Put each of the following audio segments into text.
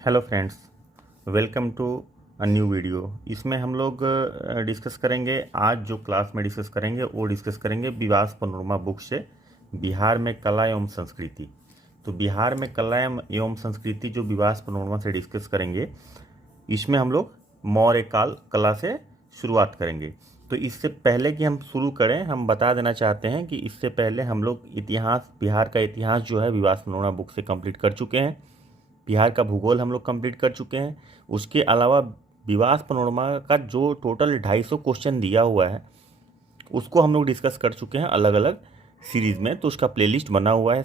Hello friends, welcome to a new video. इसमें हम लोग डिस्कस करेंगे, आज जो क्लास में डिस्कस करेंगे वो डिस्कस करेंगे विवास पैनोरमा बुक से बिहार में कला एवं संस्कृति। तो बिहार में कला एवं संस्कृति जो विवास पैनोरमा से डिस्कस करेंगे, इसमें हम लोग मौर्य काल कला से शुरुआत करेंगे। तो इससे पहले कि हम शुरू करें, हम बता देना चाहते हैं कि इससे पहले हम लोग इतिहास, बिहार का इतिहास जो है विवास पैनोरमा बुक से कंप्लीट कर चुके हैं। बिहार का भूगोल हम लोग कंप्लीट कर चुके हैं। उसके अलावा विवास पैनोरमा का जो टोटल 250 क्वेश्चन दिया हुआ है उसको हम लोग डिस्कस कर चुके हैं अलग अलग सीरीज़ में। तो उसका प्लेलिस्ट बना हुआ है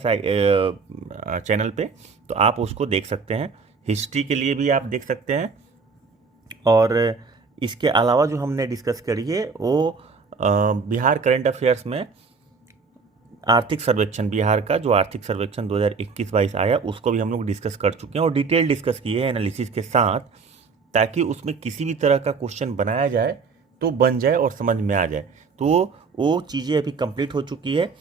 चैनल पे, तो आप उसको देख सकते हैं। हिस्ट्री के लिए भी आप देख सकते हैं। और इसके अलावा जो हमने डिस्कस करी है वो बिहार करंट अफेयर्स में आर्थिक सर्वेक्षण, बिहार का जो आर्थिक सर्वेक्षण 2021-22 आया उसको भी हम लोग डिस्कस कर चुके हैं और डिटेल डिस्कस किए हैं एनालिसिस के साथ, ताकि उसमें किसी भी तरह का क्वेश्चन बनाया जाए तो बन जाए और समझ में आ जाए। तो वो चीज़ें अभी कंप्लीट हो चुकी है।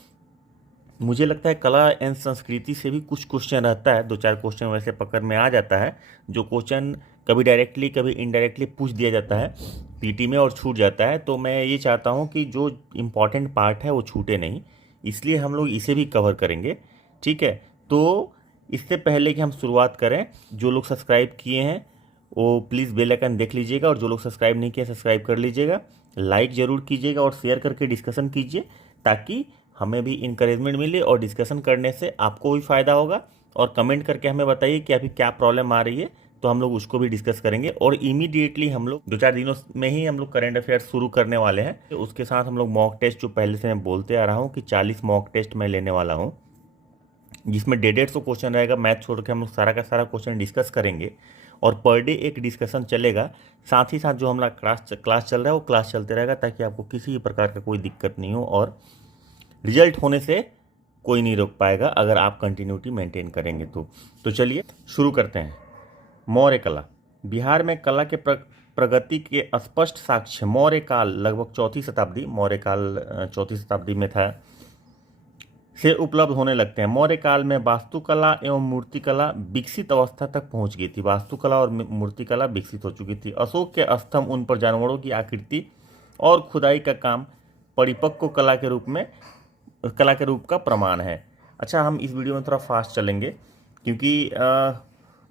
मुझे लगता है कला एंड संस्कृति से भी कुछ क्वेश्चन रहता है, 2-4 क्वेश्चन वैसे पकड़ में आ जाता है, जो क्वेश्चन कभी डायरेक्टली कभी इनडायरेक्टली पूछ दिया जाता है पीटी में और छूट जाता है। तो मैं ये चाहता हूँ कि जो इम्पॉर्टेंट पार्ट है वो छूटे नहीं, इसलिए हम लोग इसे भी कवर करेंगे। ठीक है, तो इससे पहले कि हम शुरुआत करें, जो लोग सब्सक्राइब किए हैं वो प्लीज़ बेल आइकन देख लीजिएगा, और जो लोग सब्सक्राइब नहीं किए सब्सक्राइब कर लीजिएगा। लाइक ज़रूर कीजिएगा और शेयर करके डिस्कशन कीजिए, ताकि हमें भी इंकरेजमेंट मिले और डिस्कशन करने से आपको भी फ़ायदा होगा। और कमेंट करके हमें बताइए कि अभी क्या प्रॉब्लम आ रही है, तो हम लोग उसको भी डिस्कस करेंगे। और इमीडिएटली हम लोग 2-4 दिनों में ही हम लोग करंट अफेयर्स शुरू करने वाले हैं। तो उसके साथ हम लोग मॉक टेस्ट, जो पहले से मैं बोलते आ रहा हूँ कि 40 मॉक टेस्ट मैं लेने वाला हूँ, जिसमें 150 क्वेश्चन रहेगा। मैथ छोड़ के हम लोग सारा का सारा क्वेश्चन डिस्कस करेंगे और पर डे एक डिस्कशन चलेगा। साथ ही साथ जो हमारा क्लास चल रहा है वो क्लास चलते रहेगा, ताकि आपको किसी भी प्रकार का कोई दिक्कत नहीं हो, और रिजल्ट होने से कोई नहीं रोक पाएगा अगर आप कंटिन्यूटी मेंटेन करेंगे। तो चलिए शुरू करते हैं। मौर्य कला। बिहार में कला के प्रगति के स्पष्ट साक्ष्य मौर्य काल, लगभग 4वीं शताब्दी, मौर्य काल 4वीं शताब्दी में था, से उपलब्ध होने लगते हैं। मौर्य काल में वास्तुकला एवं मूर्तिकला विकसित अवस्था तक पहुंच गई थी। वास्तुकला और मूर्तिकला विकसित हो चुकी थी। अशोक के स्तंभ, उन पर जानवरों की आकृति और खुदाई का काम परिपक्व कला के रूप का प्रमाण है। अच्छा, हम इस वीडियो में थोड़ा फास्ट चलेंगे, क्योंकि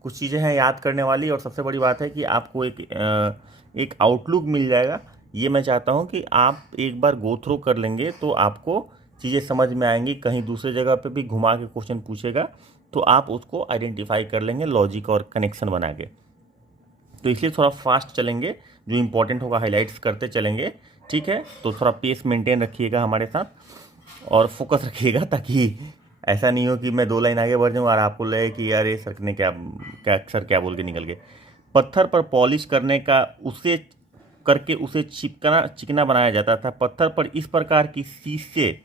कुछ चीज़ें हैं याद करने वाली, और सबसे बड़ी बात है कि आपको एक आउटलुक मिल जाएगा। ये मैं चाहता हूँ कि आप एक बार गो थ्रू कर लेंगे तो आपको चीज़ें समझ में आएंगी। कहीं दूसरे जगह पे भी घुमा के क्वेश्चन पूछेगा तो आप उसको आइडेंटिफाई कर लेंगे लॉजिक और कनेक्शन बना के। तो इसलिए थोड़ा फास्ट चलेंगे, जो इंपॉर्टेंट होगा हाईलाइट्स करते चलेंगे। ठीक है, तो थोड़ा पेस मेंटेन रखिएगा हमारे साथ और फोकस रखिएगा, ताकि ऐसा नहीं हो कि मैं 2 लाइन आगे बढ़ जाऊँ और आपको लगे कि यार ये सर ने क्या क्या सर क्या बोल के निकल गए। पत्थर पर पॉलिश करके उसे चिकना बनाया जाता था। पत्थर पर इस प्रकार की शीशे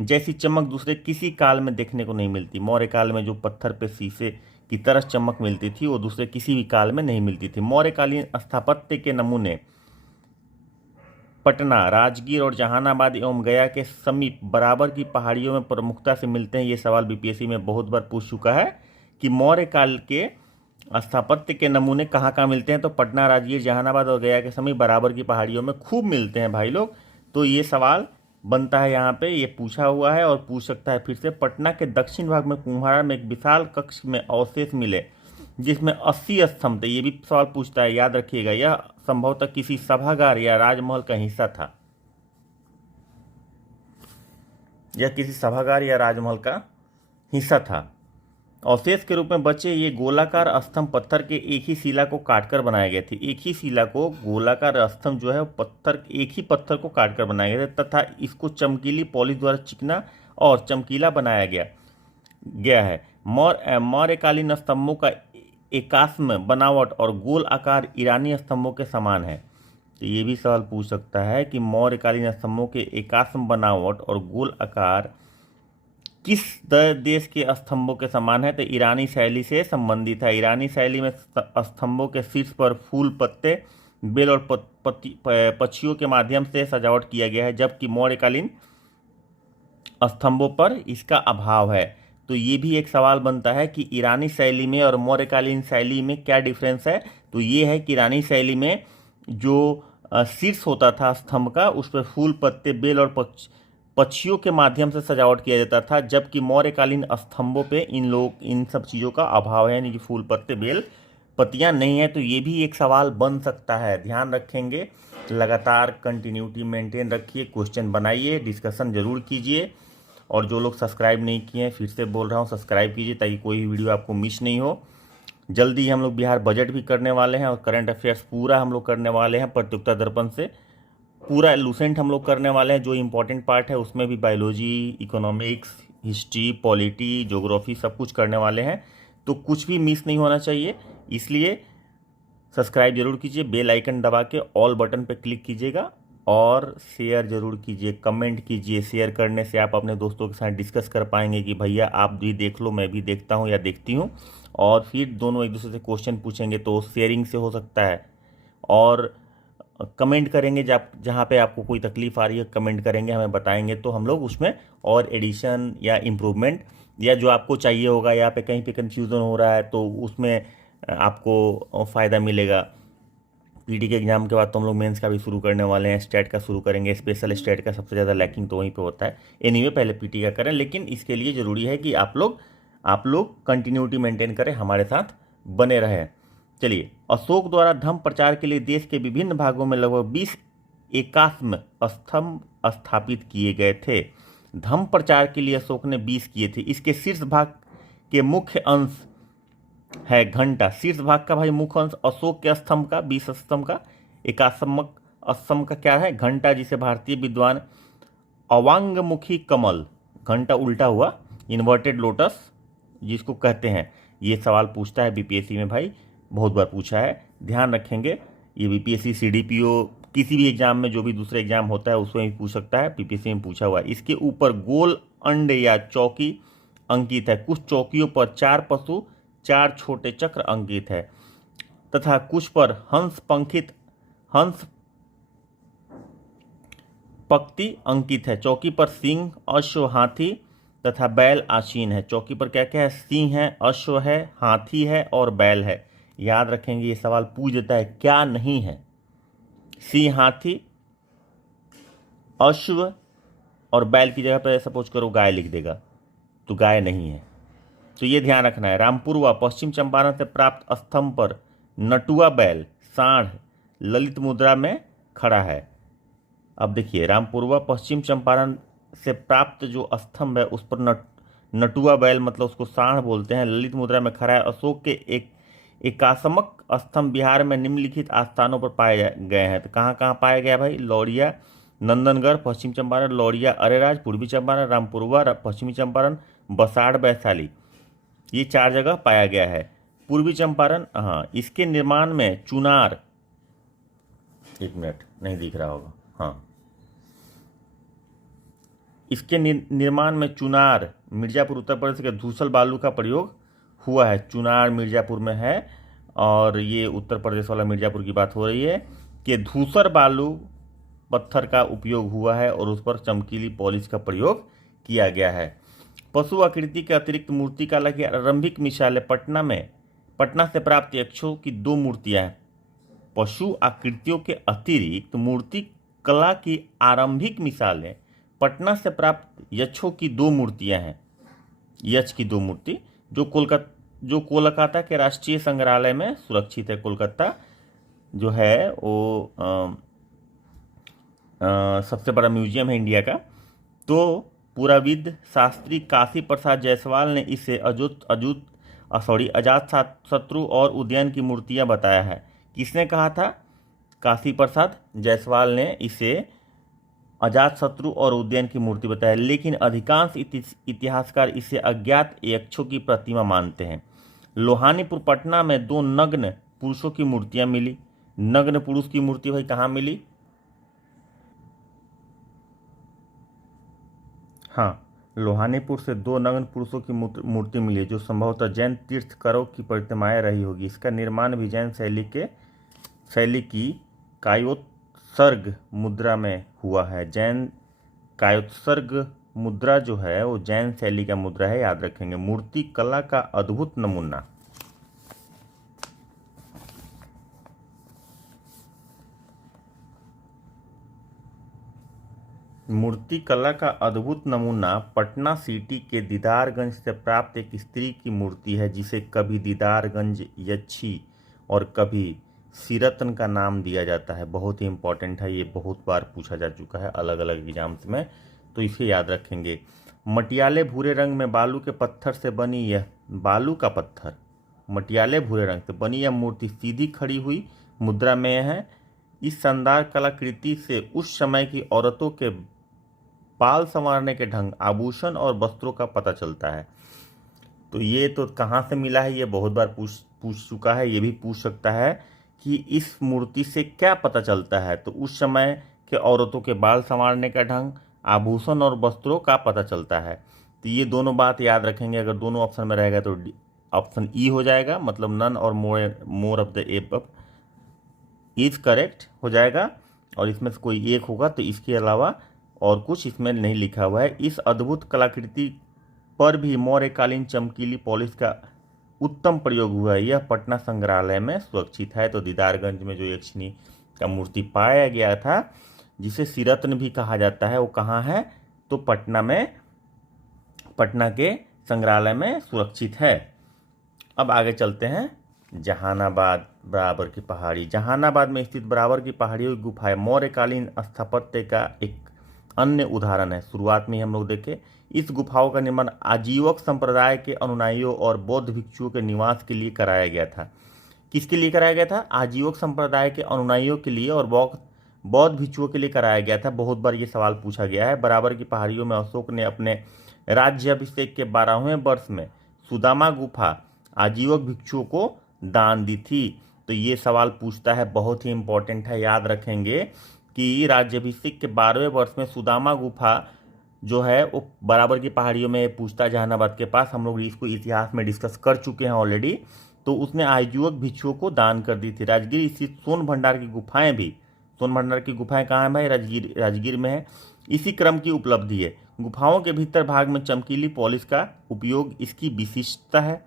जैसी चमक दूसरे किसी काल में देखने को नहीं मिलती। मौर्य काल में जो पत्थर पे शीशे की तरह चमक मिलती थी वो दूसरे किसी भी काल में नहीं मिलती थी। मौर्यकालीन स्थापत्य के नमूने पटना, राजगीर और जहानाबाद एवं गया के समीप बराबर की पहाड़ियों में प्रमुखता से मिलते हैं। ये सवाल बीपीएससी में बहुत बार पूछ चुका है कि मौर्य काल के स्थापत्य के नमूने कहाँ कहाँ मिलते हैं। तो पटना, राजगीर, जहानाबाद और गया के समीप बराबर की पहाड़ियों में खूब मिलते हैं भाई लोग। तो ये सवाल बनता है, यहाँ पे ये पूछा हुआ है और पूछ सकता है फिर से। पटना के दक्षिण भाग में कुम्हारा में एक विशाल कक्ष में अवशेष मिले जिसमें 80 स्तंभ थे। ये भी सवाल पूछता है, याद रखिएगा। यह संभवतः किसी सभागार या राजमहल का हिस्सा था। यह किसी सभागार या राजमहल का हिस्सा था। अवशेष के रूप में बचे ये गोलाकार स्तंभ पत्थर के एक ही शिला को काटकर बनाए गए थे। एक ही शिला को, गोलाकार स्तंभ जो है पत्थर, एक ही पत्थर को काटकर बनाए गए थे, तथा इसको चमकीली पॉलिश द्वारा चिकना और चमकीला बनाया गया है। मौर्यकालीन स्तंभों का एकास्म बनावट और गोल आकार ईरानी स्तंभों के समान है। तो ये भी सवाल पूछ सकता है कि मौर्यकालीन स्तंभों के एकास्म बनावट और गोल आकार किस देश के स्तंभों के समान है। तो ईरानी शैली से संबंधित है। ईरानी शैली में स्तंभों के शीर्ष पर फूल, पत्ते, बेल और पक्षियों के माध्यम से सजावट किया गया है, जबकि मौर्यकालीन स्तंभों पर इसका अभाव है। तो ये भी एक सवाल बनता है कि ईरानी शैली में और मौर्यकालीन शैली में क्या डिफरेंस है। तो ये है कि ईरानी शैली में जो शीर्ष होता था स्तंभ का, उस पर फूल, पत्ते, बेल और पक्षियों के माध्यम से सजावट किया जाता था, जबकि मौर्यकालीन स्तंभों पे इन सब चीज़ों का अभाव है, यानी कि फूल, पत्ते, बेल, पत्तियां नहीं है। तो ये भी एक सवाल बन सकता है, ध्यान रखेंगे। लगातार कंटिन्यूटी मेंटेन रखिए, क्वेश्चन बनाइए, डिस्कशन जरूर कीजिए। और जो लोग सब्सक्राइब नहीं किए हैं, फिर से बोल रहा हूँ, सब्सक्राइब कीजिए ताकि कोई भी वीडियो आपको मिस नहीं हो। जल्दी ही हम लोग बिहार बजट भी करने वाले हैं और करंट अफेयर्स पूरा हम लोग करने वाले हैं प्रतियोगिता दर्पण से। पूरा लूसेंट हम लोग करने वाले हैं, जो इंपॉर्टेंट पार्ट है उसमें भी biology, economics, history, polity, geography सब कुछ करने वाले हैं। तो कुछ भी मिस नहीं होना चाहिए, इसलिए सब्सक्राइब जरूर कीजिए, बेल आइकन दबा के ऑल बटन पे क्लिक कीजिएगा और शेयर जरूर कीजिए, कमेंट कीजिए। शेयर करने से आप अपने दोस्तों के साथ डिस्कस कर पाएंगे कि भैया आप भी देख लो, मैं भी देखता हूँ या देखती हूँ, और फिर दोनों एक दूसरे से क्वेश्चन पूछेंगे, तो शेयरिंग से हो सकता है। और कमेंट करेंगे, जहाँ पे आपको कोई तकलीफ आ रही है कमेंट करेंगे, हमें बताएंगे, तो हम लोग उसमें और एडिशन या इम्प्रूवमेंट या जो आपको चाहिए होगा, यहाँ पे कहीं पे कन्फ्यूज़न हो रहा है तो उसमें आपको फ़ायदा मिलेगा। पीटी के एग्ज़ाम के बाद तो हम लोग मेंस का भी शुरू करने वाले हैं, स्टेट का शुरू करेंगे। स्पेशल स्टेट का सबसे ज़्यादा लैकिंग तो वहीं पे होता है। एनीवे पहले पीटी का करें, लेकिन इसके लिए ज़रूरी है कि आप लोग कंटिन्यूटी मेंटेन करें, हमारे साथ बने रहें। चलिए, अशोक द्वारा धम्म प्रचार के लिए देश के विभिन्न भागों में लगभग 20 एकात्म स्तंभ स्थापित किए गए थे। धम्म प्रचार के लिए अशोक ने 20 किए थे। इसके शीर्ष भाग के मुख्य अंश है घंटा। शीर्ष भाग का भाई मुख्य अंश अशोक के स्तंभ का, 20 स्तंभ का, एकात्मक स्तंभ का क्या है? घंटा, जिसे भारतीय विद्वान अवांगमुखी कमल, घंटा उल्टा हुआ, इन्वर्टेड लोटस जिसको कहते हैं। ये सवाल पूछता है बीपीएससी में भाई, बहुत बार पूछा है, ध्यान रखेंगे। ये बीपीएससी, सीडीपीओ, किसी भी एग्जाम में, जो भी दूसरे एग्जाम होता है उसमें भी पूछ सकता है, बीपीएससी में पूछा हुआ है। इसके ऊपर गोल अंड या चौकी अंकित है। कुछ चौकियों पर 4 पशु, 4 छोटे चक्र अंकित है तथा कुछ पर हंस पंक्ति अंकित है। चौकी पर सिंह, अश्व, हाथी तथा बैल आसीन है। चौकी पर क्या क्या है? सिंह है, अश्व है, हाथी है और बैल है। याद रखेंगे, ये सवाल पूछ देता है क्या नहीं है। सिंह, हाथी, अश्व और बैल की जगह पर सपोज करो गाय लिख देगा, तो गाय नहीं है, तो ये ध्यान रखना है। रामपुरवा पश्चिम चंपारण से प्राप्त स्तंभ पर नटुआ बैल सांड ललित मुद्रा में खड़ा है। अब देखिए, रामपुरवा पश्चिम चंपारण से प्राप्त जो स्तंभ है उस पर नटुआ बैल, मतलब उसको सांड बोलते हैं, ललित मुद्रा में खड़ा है। अशोक के एक एकात्मक स्तंभ बिहार में निम्नलिखित स्थानों पर पाए गए हैं। तो कहाँ कहाँ पाया गया भाई? लौरिया, नंदनगढ़ पश्चिम चंपारण, लौरिया अरेराज पूर्वी चंपारण, रामपुरवा पश्चिमी चंपारण, बसाड़ वैशाली, ये 4 जगह पाया गया है। पूर्वी चंपारण, हाँ, इसके निर्माण में चुनार, एक मिनट, नहीं दिख रहा होगा, हाँ, इसके निर्माण में चुनार, मिर्जापुर उत्तर प्रदेश के धूसल बालू का प्रयोग हुआ है। चुनार मिर्जापुर में है, और ये उत्तर प्रदेश वाला मिर्जापुर की बात हो रही है कि धूसर बालू पत्थर का उपयोग हुआ है और उस पर चमकीली पॉलिश का प्रयोग किया गया है। पशु आकृति के अतिरिक्त मूर्ति कला की आरंभिक मिसालें पटना से प्राप्त यक्षों की 2 मूर्तियां हैं। पशु आकृतियों के अतिरिक्त मूर्ति कला की आरंभिक मिसालें पटना से प्राप्त यक्षों की 2 मूर्तियां हैं। यक्ष की 2 मूर्ति जो कोलकाता के राष्ट्रीय संग्रहालय में सुरक्षित है। कोलकाता जो है वो सबसे बड़ा म्यूजियम है इंडिया का। तो पुराविद शास्त्री काशी प्रसाद जायसवाल ने इसे अजात शत्रु और उदयन की मूर्तियां बताया है। किसने कहा था? काशी प्रसाद जायसवाल ने इसे अजात शत्रु और उदयन की मूर्ति बताया, लेकिन अधिकांश इतिहासकार इसे अज्ञात यक्षों की प्रतिमा मानते हैं। लोहानीपुर पटना में 2 नग्न पुरुषों की मूर्तियां मिली। नग्न पुरुष की मूर्ति भाई कहाँ मिली? हाँ, लोहानीपुर से 2 नग्न पुरुषों की मूर्ति मिली, जो संभवतः जैन तीर्थंकरों की प्रतिमाएं रही होगी। इसका निर्माण भी जैन शैली की कायोत्सर्ग मुद्रा में हुआ है। जैन कायोत्सर्ग मुद्रा जो है वो जैन शैली का मुद्रा है, याद रखेंगे। मूर्ति कला का अद्भुत नमूना, मूर्ति कला का अद्भुत नमूना पटना सिटी के दीदारगंज से प्राप्त एक स्त्री की मूर्ति है, जिसे कभी दीदारगंज यच्छी और कभी सिरतन का नाम दिया जाता है। बहुत ही इंपॉर्टेंट है, ये बहुत बार पूछा जा चुका है अलग अलग एग्जाम्स में, तो इसे याद रखेंगे। मटियाले भूरे रंग में बालू के पत्थर से बनी यह, बालू का पत्थर, मटियाले भूरे रंग से बनी यह मूर्ति सीधी खड़ी हुई मुद्रा में है। इस शानदार कलाकृति से उस समय की औरतों के बाल संवारने के ढंग, आभूषण और वस्त्रों का पता चलता है। तो ये तो कहाँ से मिला है, ये बहुत बार पूछ चुका है। ये भी पूछ सकता है कि इस मूर्ति से क्या पता चलता है, तो उस समय के औरतों के बाल संवारने का ढंग, आभूषण और वस्त्रों का पता चलता है। तो ये दोनों बात याद रखेंगे। अगर दोनों ऑप्शन में रहेगा तो ऑप्शन ई हो जाएगा, मतलब नन और more of the above is correct हो जाएगा। और इसमें से कोई एक होगा, तो इसके अलावा और कुछ इसमें नहीं लिखा हुआ है। इस अद्भुत कलाकृति पर भी मौर्यकालीन चमकीली पॉलिश का उत्तम प्रयोग हुआ है। यह पटना संग्रहालय में सुरक्षित है। तो दीदारगंज में जो यक्षिणी का मूर्ति पाया गया था, जिसे सिरत्न भी कहा जाता है, वो कहाँ है, तो पटना में, पटना के संग्रहालय में सुरक्षित है। अब आगे चलते हैं। जहानाबाद बराबर की पहाड़ी, जहानाबाद में स्थित बराबर की पहाड़ियों की गुफाएं मौर्यकालीन स्थापत्य का एक अन्य उदाहरण है। शुरुआत में हम लोग देखें, इस गुफाओं का निर्माण आजीवक संप्रदाय के अनुयायियों और बौद्ध भिक्षुओं के निवास के लिए कराया गया था। किसके लिए कराया गया था? आजीवक संप्रदाय के अनुयायियों के लिए और बौद्ध भिक्षुओं के लिए कराया गया था। बहुत बार ये सवाल पूछा गया है। बराबर की पहाड़ियों में अशोक ने अपने राज्याभिषेक के 12वें वर्ष में सुदामा गुफा आजीवक भिक्षुओं को दान दी थी। तो ये सवाल पूछता है, बहुत ही इंपॉर्टेंट है, याद रखेंगे कि राज्याभिषेक के 12वें वर्ष में सुदामा गुफा जो है वो बराबर की पहाड़ियों में पूछता है, जहानाबाद के पास। हम लोग इसको इतिहास में डिस्कस कर चुके हैं ऑलरेडी। तो उसने आजीवक भिक्षुओं को दान कर दी थी। राजगीर स्थित सोन भंडार की गुफाएं भी, सोन भंडार की गुफाएं कहाँ है भाई? राजगीर में है। इसी क्रम की उपलब्धि है। गुफाओं के भीतर भाग में चमकीली पॉलिश का उपयोग इसकी विशिष्टता है।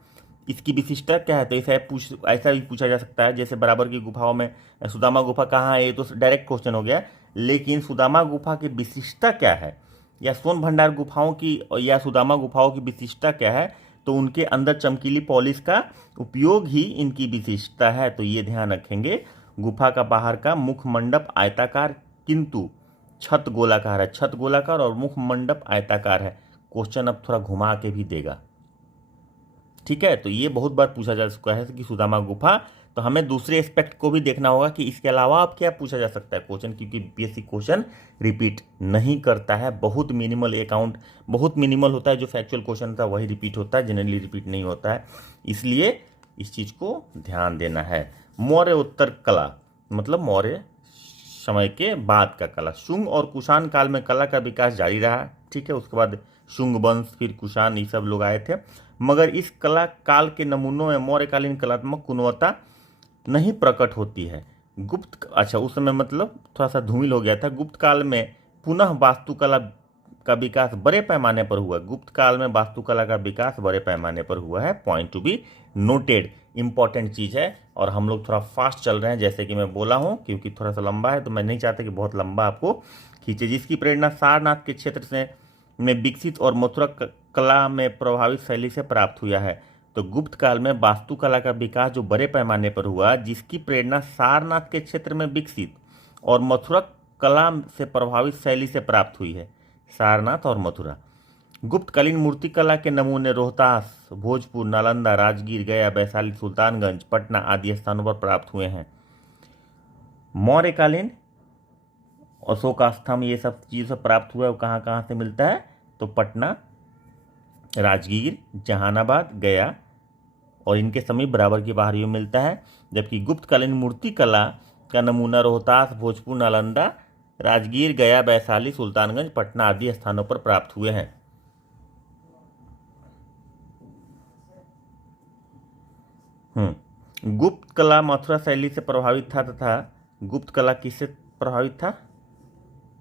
इसकी विशिष्टता क्या है? तो ऐसा भी पूछा जा सकता है, जैसे बराबर की गुफाओं में सुदामा गुफा कहाँ है, ये तो डायरेक्ट क्वेश्चन हो गया। लेकिन सुदामा गुफा की विशिष्टता क्या है, या सोन भंडार गुफाओं की या सुदामा गुफाओं की विशिष्टता क्या है? तो उनके अंदर चमकीली पॉलिश का उपयोग ही इनकी विशिष्टता है। तो ये ध्यान रखेंगे। गुफा का बाहर का मुख मंडप आयताकार किंतु छत गोलाकार है। छत गोलाकार और मुख मंडप आयताकार है। क्वेश्चन अब थोड़ा घुमा के भी देगा, ठीक है। तो ये बहुत बार पूछा जा चुका है कि सुदामा गुफा। तो हमें दूसरे एस्पेक्ट को भी देखना होगा कि इसके अलावा अब क्या पूछा जा सकता है क्वेश्चन, क्योंकि बीएससी क्वेश्चन रिपीट नहीं करता है। बहुत मिनिमल अकाउंट, बहुत मिनिमल होता है। जो फैक्चुअल क्वेश्चन था वही रिपीट होता है, जनरली रिपीट नहीं होता है। इसलिए इस चीज़ को ध्यान देना है। मौर्य उत्तर कला, मतलब मौर्य समय के बाद का कला। शुंग और कुषाण काल में कला का विकास जारी रहा, ठीक है। उसके बाद शुंग वंश, फिर कुषाण, ये सब लोग आए थे। मगर इस कला काल के नमूनों में मौर्यकालीन कलात्मक गुणवत्ता नहीं प्रकट होती है। उस समय मतलब थोड़ा सा धूमिल हो गया था। गुप्त काल में पुनः वास्तुकला का विकास बड़े पैमाने पर हुआ। गुप्त काल में वास्तुकला का विकास बड़े पैमाने पर हुआ है। Point to be noted, important चीज़ है। और हम लोग थोड़ा फास्ट चल रहे हैं, जैसे कि मैं बोला हूँ, क्योंकि थोड़ा सा लंबा है, तो मैं नहीं चाहता कि बहुत लंबा आपको खींचे। जिसकी प्रेरणा सारनाथ के क्षेत्र से में विकसित और मथुरा कला में प्रभावित शैली से प्राप्त हुआ है। तो गुप्त काल में वास्तुकला का विकास जो बड़े पैमाने पर हुआ, जिसकी प्रेरणा सारनाथ के क्षेत्र में विकसित और मथुरा कला से प्रभावित शैली से प्राप्त हुई है। सारनाथ और मथुरा। गुप्तकालीन मूर्तिकला के नमूने रोहतास, भोजपुर, नालंदा, राजगीर, गया, वैशाली, सुल्तानगंज, पटना आदि स्थानों पर प्राप्त हुए हैं। मौर्यकालीन अशोक स्तंभ, ये सब चीज़ प्राप्त हुआ है। वो कहाँ कहाँ से मिलता है? तो पटना, राजगीर, जहानाबाद, गया और इनके समीप बराबर की पहाड़ियों में मिलता है। जबकि गुप्तकालीन मूर्तिकला का नमूना रोहतास, भोजपुर, नालंदा, राजगीर, गया, वैशाली, सुल्तानगंज, पटना आदि स्थानों पर प्राप्त हुए हैं। गुप्त कला मथुरा शैली से प्रभावित था तथा गुप्त कला किससे प्रभावित था?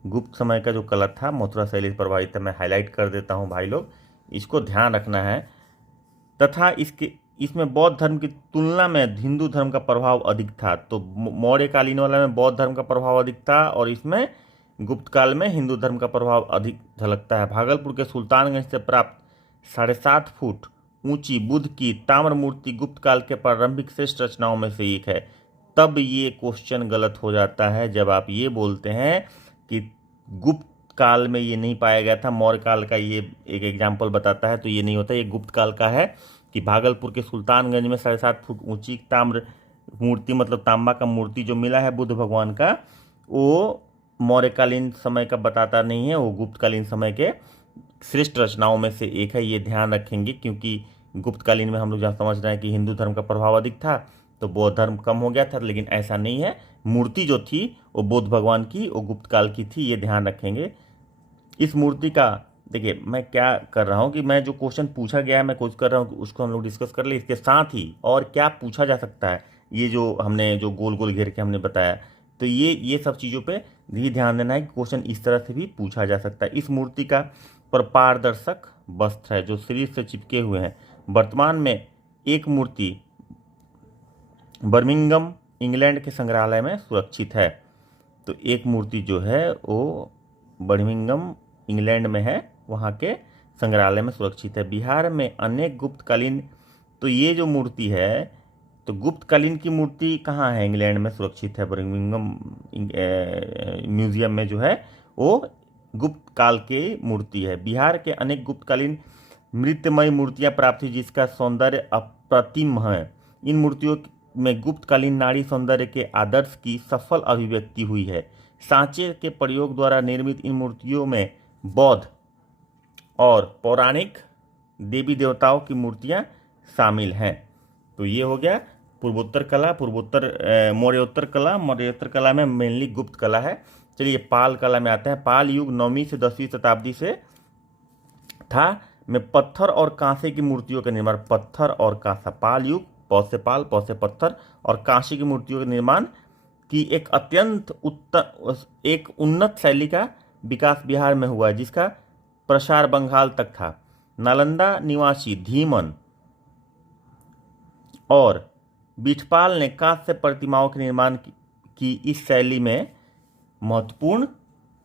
गुप्त समय का जो कला था मथुरा शैली से प्रभावित था। मैं हाईलाइट कर देता हूँ भाई लोग, इसको ध्यान रखना है। तथा इसमें बौद्ध धर्म की तुलना में हिंदू धर्म का प्रभाव अधिक था। तो मौर्यकालीन वाला में बौद्ध धर्म का प्रभाव अधिक था और इसमें गुप्त काल में हिंदू धर्म का प्रभाव अधिक झलकता है। भागलपुर के सुल्तानगंज से प्राप्त 7.5 फुट ऊंची बुद्ध की ताम्र मूर्ति गुप्त काल के प्रारंभिक श्रेष्ठ रचनाओं में से एक है। तब ये क्वेश्चन गलत हो जाता है जब आप ये बोलते हैं कि गुप्त काल में ये नहीं पाया गया था, मौर्य काल का ये एक एग्जाम्पल बताता है, तो ये नहीं होता। ये गुप्त काल का है कि भागलपुर के सुल्तानगंज में 7.5 फुट ऊंची ताम्र मूर्ति, मतलब तांबा का मूर्ति जो मिला है बुद्ध भगवान का, वो मौर्यकालीन समय का बताता नहीं है, वो गुप्तकालीन समय के श्रेष्ठ रचनाओं में से एक है। ये ध्यान रखेंगे क्योंकि गुप्तकालीन में हम लोग जहाँ समझ रहे हैं कि हिंदू धर्म का प्रभाव अधिक था तो बौद्ध धर्म कम हो गया था, लेकिन ऐसा नहीं है। मूर्ति जो थी वो बुद्ध भगवान की, वो गुप्त काल की थी, ये ध्यान रखेंगे। इस मूर्ति का देखिए मैं क्या कर रहा हूँ कि मैं जो क्वेश्चन पूछा गया है मैं कोशिश कर रहा हूँ कि उसको हम लोग डिस्कस कर ले। इसके साथ ही और क्या पूछा जा सकता है, ये जो हमने जो गोल गोल घेर के हमने बताया, तो ये सब चीज़ों पे भी ध्यान देना है कि क्वेश्चन इस तरह से भी पूछा जा सकता है। इस मूर्ति का पर पारदर्शक वस्त्र है जो शरीर से चिपके हुए हैं। वर्तमान में एक मूर्ति बर्मिंघम इंग्लैंड के संग्रहालय में सुरक्षित है। तो एक मूर्ति जो है वो बर्मिंघम इंग्लैंड में है, वहाँ के संग्रहालय में सुरक्षित है। बिहार में अनेक गुप्तकालीन, तो ये जो मूर्ति है तो गुप्तकालीन की मूर्ति कहाँ है, इंग्लैंड में सुरक्षित है, बर्मिंघम म्यूजियम में जो है वो गुप्त काल की मूर्ति है। बिहार के अनेक गुप्तकालीन मृत्यमयी मूर्तियां प्राप्त हुई जिसका सौंदर्य अप्रतिम है। इन मूर्तियों में गुप्तकालीन नारी सौंदर्य के आदर्श की सफल अभिव्यक्ति हुई है। सांचे के प्रयोग द्वारा निर्मित इन मूर्तियों में बौद्ध और पौराणिक देवी देवताओं की मूर्तियां शामिल हैं। तो ये हो गया पूर्वोत्तर कला, मौर्योत्तर कला। मौर्योत्तर कला में मेनली गुप्त कला है। चलिए पाल कला में आते हैं। पाल युग 9वीं से 10वीं शताब्दी से था, में पत्थर और कांसे की मूर्तियों का निर्माण, पत्थर और कांसा, पाल युग, पौ से पाल, पौ से पत्थर और कांसे की मूर्तियों का निर्माण की एक अत्यंत एक उन्नत शैली का विकास बिहार में हुआ जिसका प्रसार बंगाल तक था। नालंदा निवासी धीमन और बिठपाल ने कांस्य प्रतिमाओं के निर्माण की इस शैली में महत्वपूर्ण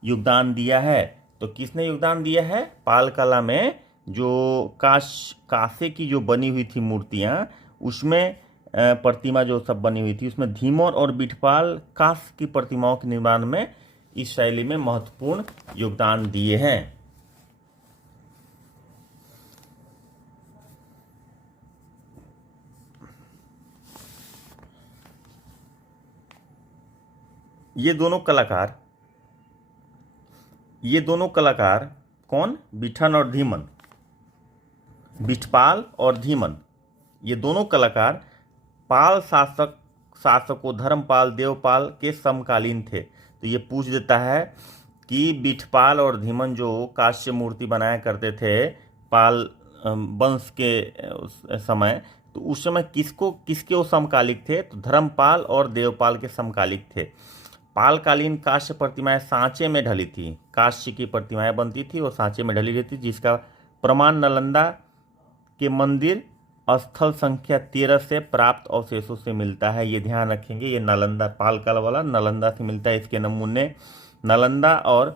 योगदान दिया है। तो किसने योगदान दिया है? पाल कला में जो कांसे की जो बनी हुई थी मूर्तियां, उसमें प्रतिमा जो सब बनी हुई थी उसमें धीमन और बिठपाल कांस्य की प्रतिमाओं के निर्माण में इस शैली में महत्वपूर्ण योगदान दिए हैं। ये दोनों कलाकार कौन? बिठन और धीमन, बिठपाल और धीमन, ये दोनों कलाकार पाल शासकों धर्मपाल देवपाल के समकालीन थे। तो ये पूछ देता है कि बिठपाल और धीमन जो कांस्य मूर्ति बनाया करते थे पाल वंश के समय, तो उस समय किसके वो समकालिक थे? तो धर्मपाल और देवपाल के समकालिक थे। पालकालीन कांस्य प्रतिमाएं सांचे में ढली थी, कांस्य की प्रतिमाएं बनती थी और सांचे में ढली रहती, जिसका प्रमाण नालंदा के मंदिर स्थल संख्या 13 से प्राप्त अवशेषों से मिलता है। ये ध्यान रखेंगे, ये नालंदा पालकाल वाला नालंदा से मिलता है। इसके नमूने नालंदा और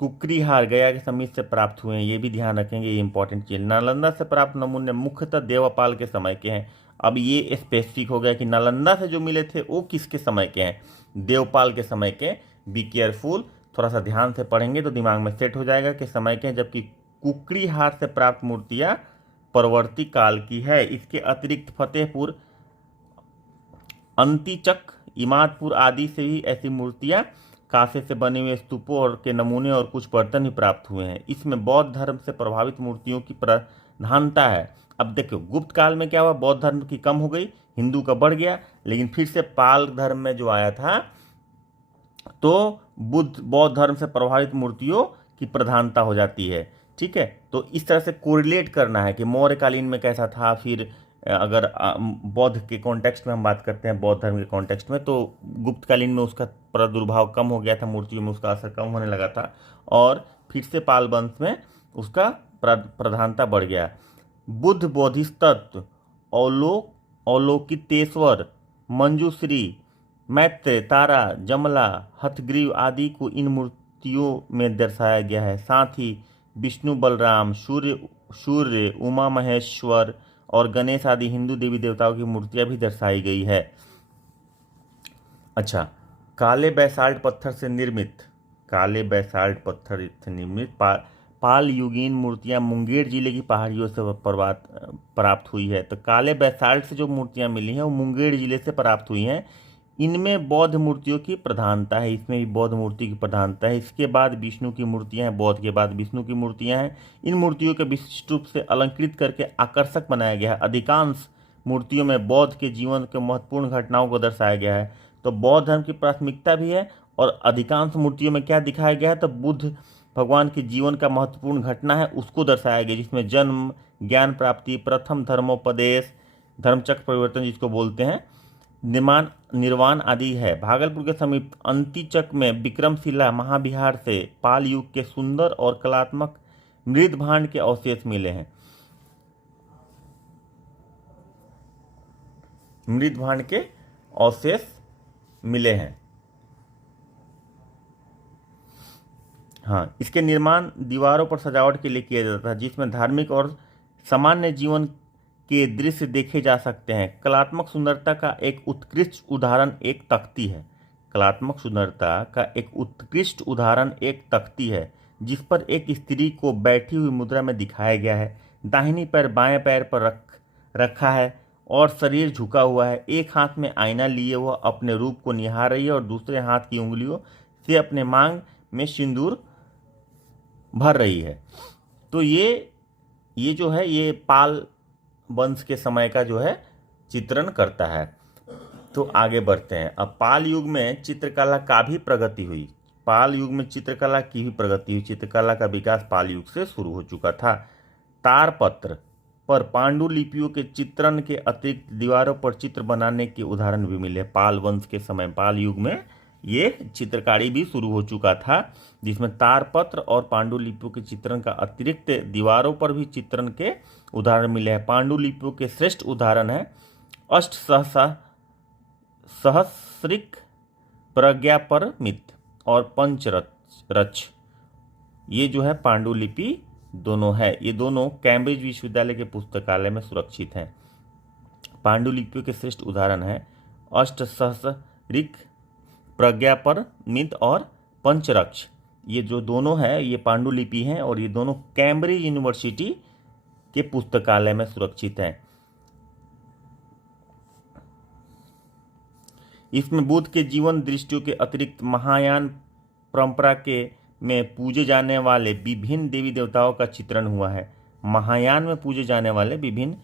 कुकरीहार गया के समीप से प्राप्त हुए हैं, ये भी ध्यान रखेंगे, ये इंपॉर्टेंट चीज। नालंदा से प्राप्त नमूने मुख्यतः देवपाल के समय के हैं। अब ये स्पेसिफिक हो गया कि नालंदा से जो मिले थे वो किसके समय के हैं? देवपाल के समय के। बी केयरफुल, थोड़ा सा ध्यान से पढ़ेंगे तो दिमाग में सेट हो जाएगा कि समय के हैं। जबकि कुकरीहार से प्राप्त मूर्तियां परवर्ती काल की है। इसके अतिरिक्त फतेहपुर, अंतिचक, इमादपुर आदि से भी ऐसी मूर्तियां कांसे से बने हुए स्तूपों और के नमूने और कुछ बर्तन भी प्राप्त हुए हैं। इसमें बौद्ध धर्म से प्रभावित मूर्तियों की प्रधानता है। अब देखो गुप्त काल में क्या हुआ, बौद्ध धर्म की कम हो गई, हिंदू का बढ़ गया, लेकिन फिर से पाल धर्म में जो आया था तो बौद्ध धर्म से प्रभावित मूर्तियों की प्रधानता हो जाती है। ठीक है, तो इस तरह से कोरिलेट करना है कि मौर्यकालीन में कैसा था, फिर अगर बौद्ध के कॉन्टेक्स्ट में हम बात करते हैं, बौद्ध धर्म के कॉन्टेक्स्ट में, तो गुप्तकालीन में उसका प्रादुर्भाव कम हो गया था मूर्तियों में, उसका असर कम होने लगा था और फिर से पाल वंश में उसका प्रधानता बढ़ गया। बुद्ध, बोधिसत्व, अवलोकितेश्वर, मंजूश्री, मैत्रेय, तारा, जमला, हथग्रीव आदि को इन मूर्तियों में दर्शाया गया है। साथ ही विष्णु, बलराम, सूर्य, उमा महेश्वर और गणेश आदि हिंदू देवी देवताओं की मूर्तियां भी दर्शाई गई है। अच्छा, काले बैसाल्ट पत्थर से निर्मित पाल युगीन मूर्तियां मुंगेर जिले की पहाड़ियों से प्राप्त हुई है। तो काले बैसाल्ट से जो मूर्तियां मिली हैं वो मुंगेर जिले से प्राप्त हुई हैं। इनमें बौद्ध मूर्तियों की प्रधानता है, इसमें भी बौद्ध मूर्ति की प्रधानता है। इसके बाद विष्णु की मूर्तियां हैं, बौद्ध के बाद विष्णु की मूर्तियां हैं। इन मूर्तियों के विशिष्ट रूप से अलंकृत करके आकर्षक बनाया गया है। अधिकांश मूर्तियों में बौद्ध के जीवन के महत्वपूर्ण घटनाओं को दर्शाया गया है। तो बौद्ध धर्म की प्राथमिकता भी है और अधिकांश मूर्तियों में क्या दिखाया गया है, तो बुद्ध भगवान के जीवन का महत्वपूर्ण घटना है उसको दर्शाया गया, जिसमें जन्म, ज्ञान प्राप्ति, प्रथम धर्मोपदेश, धर्मचक्र परिवर्तन जिसको बोलते हैं, निर्वाण आदि है। भागलपुर के समीप अंतिचक में विक्रमशिला महाविहार से पाल युग के सुंदर और कलात्मक मृद भांड के अवशेष मिले हैं। मृद भांड के अवशेष मिले हैं। हाँ, इसके निर्माण दीवारों पर सजावट के लिए किया जाता था, जिसमें धार्मिक और सामान्य जीवन के दृश्य देखे जा सकते हैं। कलात्मक सुंदरता का एक उत्कृष्ट उदाहरण एक तख्ती है। कलात्मक सुंदरता का एक उत्कृष्ट उदाहरण एक तख्ती है, जिस पर एक स्त्री को बैठी हुई मुद्रा में दिखाया गया है। दाहिनी पैर बाएं पैर पर रखा है और शरीर झुका हुआ है। एक हाथ में आईना लिए वह अपने रूप को निहार रही है और दूसरे हाथ की उंगलियों से अपने मांग में सिंदूर भर रही है। तो ये जो है ये पाल वंश के समय का जो है चित्रण करता है। तो आगे बढ़ते हैं। अब पाल युग में चित्रकला का भी प्रगति हुई। पाल युग में चित्रकला की भी प्रगति हुई। चित्रकला का विकास पाल युग से शुरू हो चुका था। तारपत्र पर पांडुलिपियों के चित्रण के अतिरिक्त दीवारों पर चित्र बनाने के उदाहरण भी मिले। पाल वंश के समय, पाल युग में ये चित्रकारी भी शुरू हो चुका था, जिसमें तारपत्र और पांडुलिपियों के चित्रण का अतिरिक्त दीवारों पर भी चित्रण के उदाहरण मिले हैं। पांडुलिपियों के श्रेष्ठ उदाहरण है अष्ट सहस्रिक, प्रज्ञापरमित और पंचरच। ये जो है पांडुलिपि दोनों है, ये दोनों कैम्ब्रिज विश्वविद्यालय के पुस्तकालय में सुरक्षित हैं। पांडुलिपियों के श्रेष्ठ उदाहरण है अष्ट सहस्रिक, प्रज्ञापरमित और पंचरक्ष। ये जो दोनों है ये पांडुलिपि हैं और ये दोनों कैम्ब्रिज यूनिवर्सिटी के पुस्तकालय में सुरक्षित हैं। इसमें बुद्ध के जीवन दृष्टियों के अतिरिक्त महायान परंपरा के में पूजे जाने वाले विभिन्न देवी देवताओं का चित्रण हुआ है। महायान में पूजे जाने वाले विभिन्न,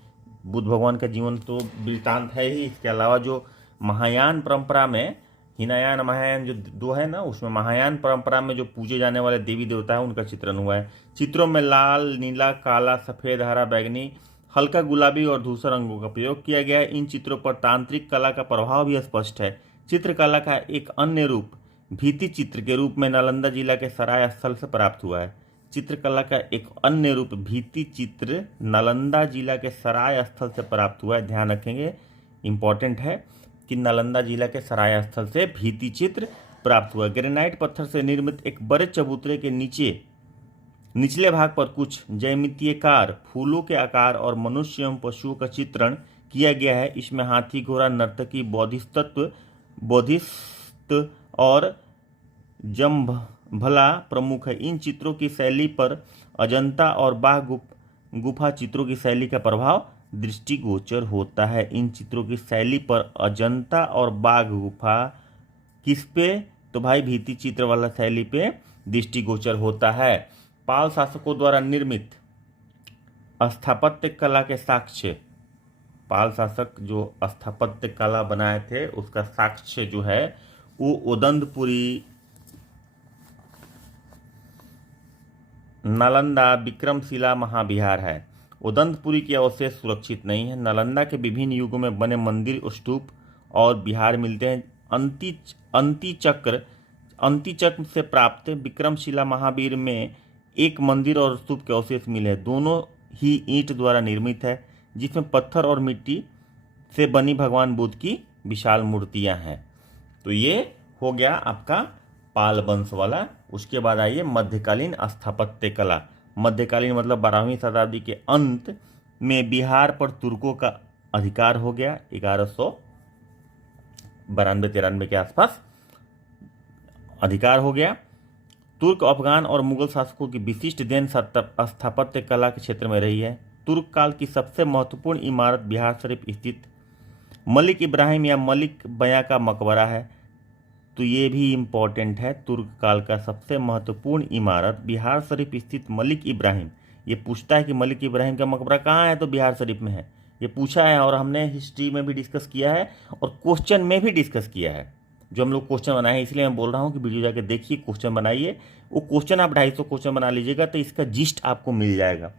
बुद्ध भगवान का जीवन तो वृत्तांत है ही, इसके अलावा जो महायान परंपरा में, हिनायान महायान जो दो है ना, उसमें महायान परंपरा में जो पूजे जाने वाले देवी देवता है उनका चित्रण हुआ है। चित्रों में लाल, नीला, काला, सफ़ेद, हरा, बैंगनी, हल्का गुलाबी और धूसर रंगों का प्रयोग किया गया है। इन चित्रों पर तांत्रिक कला का प्रभाव भी स्पष्ट है। चित्रकला का एक अन्य रूप भित्ति चित्र के रूप में नालंदा जिला के सराय स्थल से प्राप्त हुआ है। चित्रकला का एक अन्य रूप भित्ति चित्र नालंदा जिला के सराय स्थल से प्राप्त हुआ है। ध्यान रखेंगे, इंपॉर्टेंट है कि नालंदा जिला के सराय स्थल से भित्ति चित्र प्राप्त हुआ। ग्रेनाइट पत्थर से निर्मित एक बड़े चबूतरे के निचले भाग पर कुछ ज्यामितीयकार फूलों के आकार और मनुष्य एवं पशुओं का चित्रण किया गया है। इसमें हाथी, घोड़ा, नर्तकी, बोधिसत्व और जम्भला प्रमुख है। इन चित्रों की शैली पर अजंता और बाघ गुफा चित्रों की शैली का प्रभाव दृष्टिगोचर होता है। इन चित्रों की शैली पर अजंता और बाघ गुफा किस पे, तो भाई भित्ति चित्र वाला शैली पे दृष्टिगोचर होता है। पाल शासकों द्वारा निर्मित स्थापत्य कला के साक्ष्य, पाल शासक जो स्थापत्य कला बनाए थे उसका साक्ष्य जो है वो उदंतपुरी, नालंदा, विक्रमशिला महाविहार है। उदंतपुरी के अवशेष सुरक्षित नहीं है। नालंदा के विभिन्न युगों में बने मंदिर, स्तूप और विहार मिलते हैं अंतिचक्र से प्राप्त विक्रमशिला महावीर में एक मंदिर और स्तूप के अवशेष मिले हैं। दोनों ही ईंट द्वारा निर्मित है, जिसमें पत्थर और मिट्टी से बनी भगवान बुद्ध की विशाल मूर्तियां हैं। तो ये हो गया आपका पाल वंश वाला। उसके बाद आइए मध्यकालीन स्थापत्य कला। मध्यकालीन मतलब 12वीं शताब्दी के अंत में बिहार पर तुर्कों का अधिकार हो गया। 1192-93 के आसपास अधिकार हो गया। तुर्क, अफगान और मुगल शासकों की विशिष्ट देन स्थापत्य कला के क्षेत्र में रही है। तुर्क काल की सबसे महत्वपूर्ण इमारत बिहार शरीफ स्थित मलिक इब्राहिम या मलिक बया का मकबरा है। तो ये भी इम्पोर्टेंट है। तुर्क काल का सबसे महत्वपूर्ण इमारत बिहार शरीफ स्थित मलिक इब्राहिम। ये पूछता है कि मलिक इब्राहिम का मकबरा कहाँ है, तो बिहार शरीफ में है। ये पूछा है और हमने हिस्ट्री में भी डिस्कस किया है और क्वेश्चन में भी डिस्कस किया है। जो हम लोग क्वेश्चन बनाए हैं, इसलिए मैं बोल रहा हूँ कि वीडियो जाके देखिए, क्वेश्चन बनाइए। वो क्वेश्चन आप 250 क्वेश्चन बना लीजिएगा तो इसका जिस्ट आपको मिल जाएगा।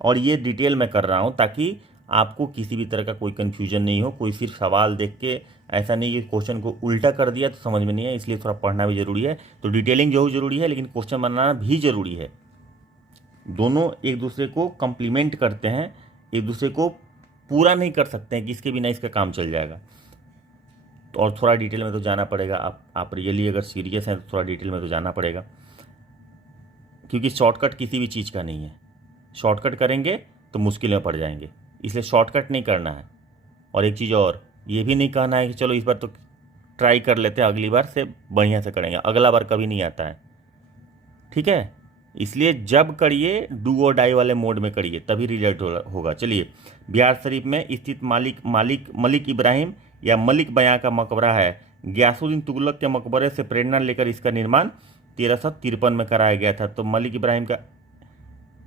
और ये डिटेल में कर रहा हूँ ताकि आपको किसी भी तरह का कोई कन्फ्यूजन नहीं हो। कोई सिर्फ सवाल देख के ऐसा नहीं कि क्वेश्चन को उल्टा कर दिया तो समझ में नहीं है, इसलिए थोड़ा पढ़ना भी जरूरी है। तो डिटेलिंग जो जरूरी है, लेकिन क्वेश्चन बनाना भी जरूरी है। दोनों एक दूसरे को कंप्लीमेंट करते हैं, एक दूसरे को पूरा नहीं कर सकते हैं कि इसके बिना इसका काम चल जाएगा। तो और थोड़ा डिटेल में तो जाना पड़ेगा। आप रियली अगर सीरियस हैं तो थोड़ा डिटेल में तो जाना पड़ेगा, क्योंकि शॉर्टकट किसी भी चीज़ का नहीं है। शॉर्टकट करेंगे तो मुश्किल में पड़ जाएंगे, इसलिए शॉर्टकट नहीं करना है। और एक चीज़ और, ये भी नहीं कहना है कि चलो इस बार तो ट्राई कर लेते हैं, अगली बार से बढ़िया से करेंगे। अगला बार कभी नहीं आता है, ठीक है। इसलिए जब करिए डू और डाई वाले मोड में करिए, तभी रिजल्ट होगा। चलिए, बिहार शरीफ में स्थित मलिक इब्राहिम या मलिक बयां का मकबरा है। गयासुद्दीन तुगलक के मकबरे से प्रेरणा लेकर इसका निर्माण 1353 में कराया गया था। तो मलिक इब्राहिम का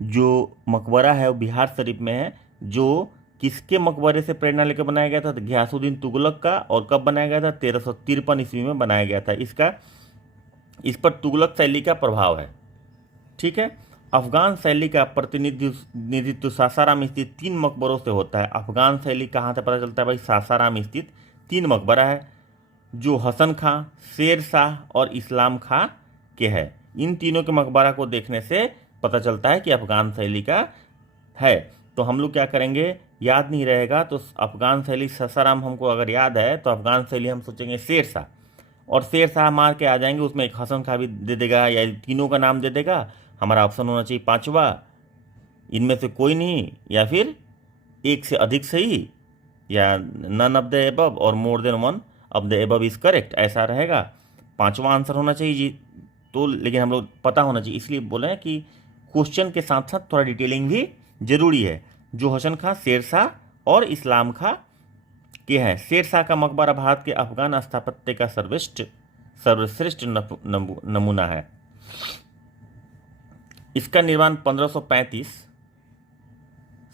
जो मकबरा है वो बिहार शरीफ में है, जो किसके मकबरे से प्रेरणा लेकर बनाया गया था? तो गयासुद्दीन तुगलक का। और कब बनाया गया था? 1353 ईस्वी में बनाया गया था। इस पर तुगलक शैली का प्रभाव है, ठीक है। अफगान शैली का प्रतिनिधित्व सासाराम स्थित 3 मकबरों से होता है। अफगान शैली कहाँ से पता चलता है भाई? सासाराम स्थित 3 मकबरा है, जो हसन खां, शेर शाह और इस्लाम खां के है। इन तीनों के मकबरा को देखने से पता चलता है कि अफगान शैली का है। तो हम लोग क्या करेंगे, याद नहीं रहेगा तो अफगान शैली सासाराम हमको अगर याद है तो अफगान शैली हम सोचेंगे शेर शाह, और शेर शाह मार के आ जाएंगे, उसमें एक हसन खां भी दे देगा या तीनों का नाम दे देगा। हमारा ऑप्शन होना चाहिए 5वां, इनमें से कोई नहीं, या फिर एक से अधिक सही, या नन ऑफ द एबव और more than one of the above is correct, ऐसा रहेगा। 5वां आंसर होना चाहिए जी। तो लेकिन हम लोग पता होना चाहिए, इसलिए बोले हैं कि क्वेश्चन के साथ साथ थोड़ा डिटेलिंग भी जरूरी है। जो हसन खां, शेर शाह और इस्लाम खां के हैं। शेर शाह का मकबरा भारत के अफगान स्थापत्य का सर्वश्रेष्ठ नमूना है। इसका निर्माण 1535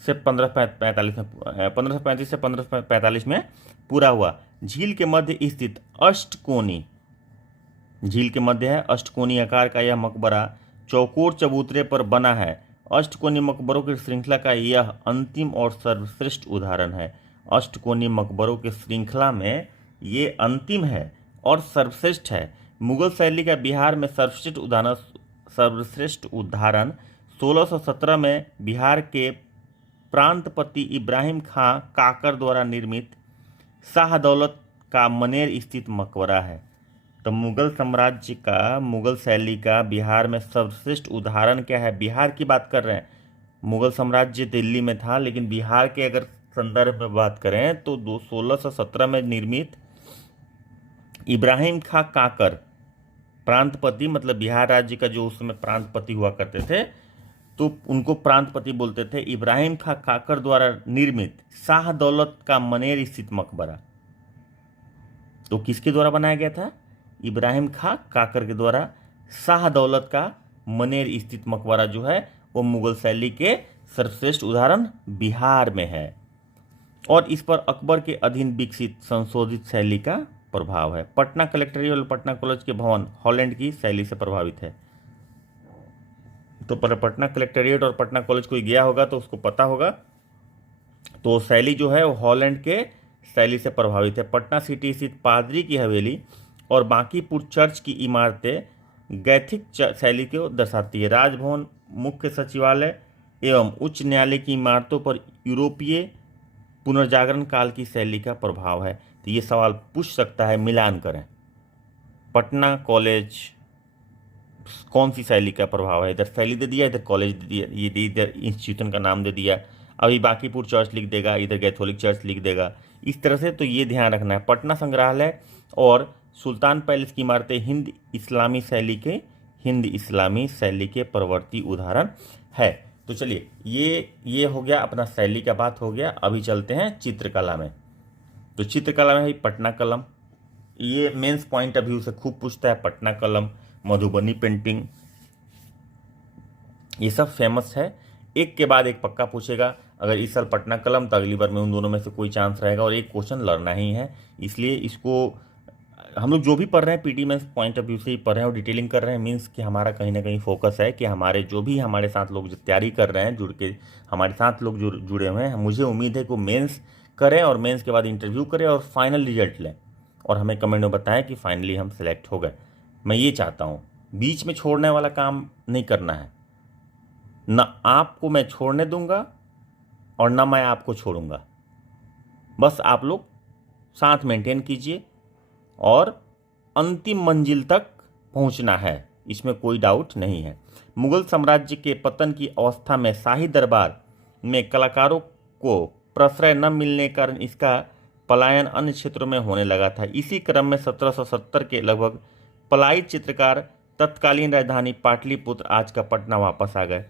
से 1545 में पूरा हुआ। झील के मध्य स्थित अष्टकोनी, झील के मध्य है अष्टकोनी आकार का यह मकबरा चौकोर चबूतरे पर बना है। अष्टकोनी मकबरों की श्रृंखला का यह अंतिम और सर्वश्रेष्ठ उदाहरण है। अष्टकोनी मकबरों की श्रृंखला में ये अंतिम है और सर्वश्रेष्ठ है। मुगल शैली का बिहार में सर्वश्रेष्ठ उदाहरण 1617 में बिहार के प्रांतपति इब्राहिम खां काकर द्वारा निर्मित शाह दौलत का मनेर स्थित मकबरा है। तो मुगल साम्राज्य का, मुगल शैली का बिहार में सर्वश्रेष्ठ उदाहरण क्या है? बिहार की बात कर रहे हैं। मुगल साम्राज्य दिल्ली में था, लेकिन बिहार के अगर संदर्भ में बात करें तो 1617 में निर्मित इब्राहिम खां काकर, प्रांतपति मतलब बिहार राज्य का जो उस समय प्रांतपति हुआ करते थे, तो उनको प्रांतपति बोलते थे। इब्राहिम खां काकर द्वारा निर्मित शाह दौलत का मनेर स्थित मकबरा, तो किसके द्वारा बनाया गया था? इब्राहिम खां काकर के द्वारा शाह दौलत का मनेर स्थित मकबरा जो है वो मुगल शैली के सर्वश्रेष्ठ उदाहरण बिहार में है। और इस पर अकबर के अधीन विकसित संशोधित शैली का प्रभाव है। पटना कलेक्ट्रेट और पटना कॉलेज के भवन हॉलैंड की शैली से प्रभावित है। तो पटना कलेक्ट्रेट और पटना कॉलेज कोई गया होगा तो उसको पता होगा। तो शैली जो है वो हॉलैंड के शैली से प्रभावित है। पटना सिटी स्थित पादरी की हवेली और बांकीपुर चर्च की इमारतें गैथिक शैली को दर्शाती है। राजभवन, मुख्य सचिवालय एवं उच्च न्यायालय की इमारतों पर यूरोपीय पुनर्जागरण काल की शैली का प्रभाव है। तो ये सवाल पूछ सकता है, मिलान करें। पटना कॉलेज कौन सी शैली का प्रभाव है? इधर शैली दे दिया, इधर कॉलेज दे दिया, ये इधर इंस्टीट्यूशन का नाम दे दिया। अभी बांकीपुर चर्च लिख देगा, इधर कैथोलिक चर्च लिख देगा, इस तरह से। तो ये ध्यान रखना है। पटना संग्रहालय और सुल्तान पैलेस की इमारतें हिंद इस्लामी शैली के प्रवर्ती उदाहरण है। तो चलिए, ये हो गया अपना शैली का बात हो गया। अभी चलते हैं चित्रकला में। तो चित्रकला में है पटना कलम, ये मेंस पॉइंट ऑफ व्यू से खूब पूछता है। पटना कलम, मधुबनी पेंटिंग, ये सब फेमस है। एक के बाद एक पक्का पूछेगा। अगर इस साल पटना कलम तो अगली बार में उन दोनों में से कोई चांस रहेगा, और एक क्वेश्चन लड़ना ही है। इसलिए इसको हम लोग जो भी पढ़ रहे हैं PT mains point of view से ही पढ़ रहे हैं और डिटेलिंग कर रहे हैं। मीन्स कि हमारा कहीं ना कहीं फोकस है कि हमारे जो भी हमारे साथ लोग जो तैयारी कर रहे हैं, जुड़ के हमारे साथ लोग जुड़े हुए हैं, मुझे उम्मीद है कि वो मेंस करें और मेंस के बाद इंटरव्यू करें और फाइनल रिजल्ट लें और हमें कमेंट में बताएं कि फाइनली हम सेलेक्ट हो गए। मैं ये चाहता हूँ, बीच में छोड़ने वाला काम नहीं करना है। न आपको मैं छोड़ने दूंगा और न मैं आपको छोड़ूंगा। बस आप लोग साथ मेंटेन कीजिए और अंतिम मंजिल तक पहुंचना है, इसमें कोई डाउट नहीं है। मुगल साम्राज्य के पतन की अवस्था में शाही दरबार में कलाकारों को प्रश्रय न मिलने के कारण इसका पलायन अन्य क्षेत्रों में होने लगा था। इसी क्रम में 1770 के लगभग पलायित चित्रकार तत्कालीन राजधानी पाटलिपुत्र, आज का पटना, वापस आ गए।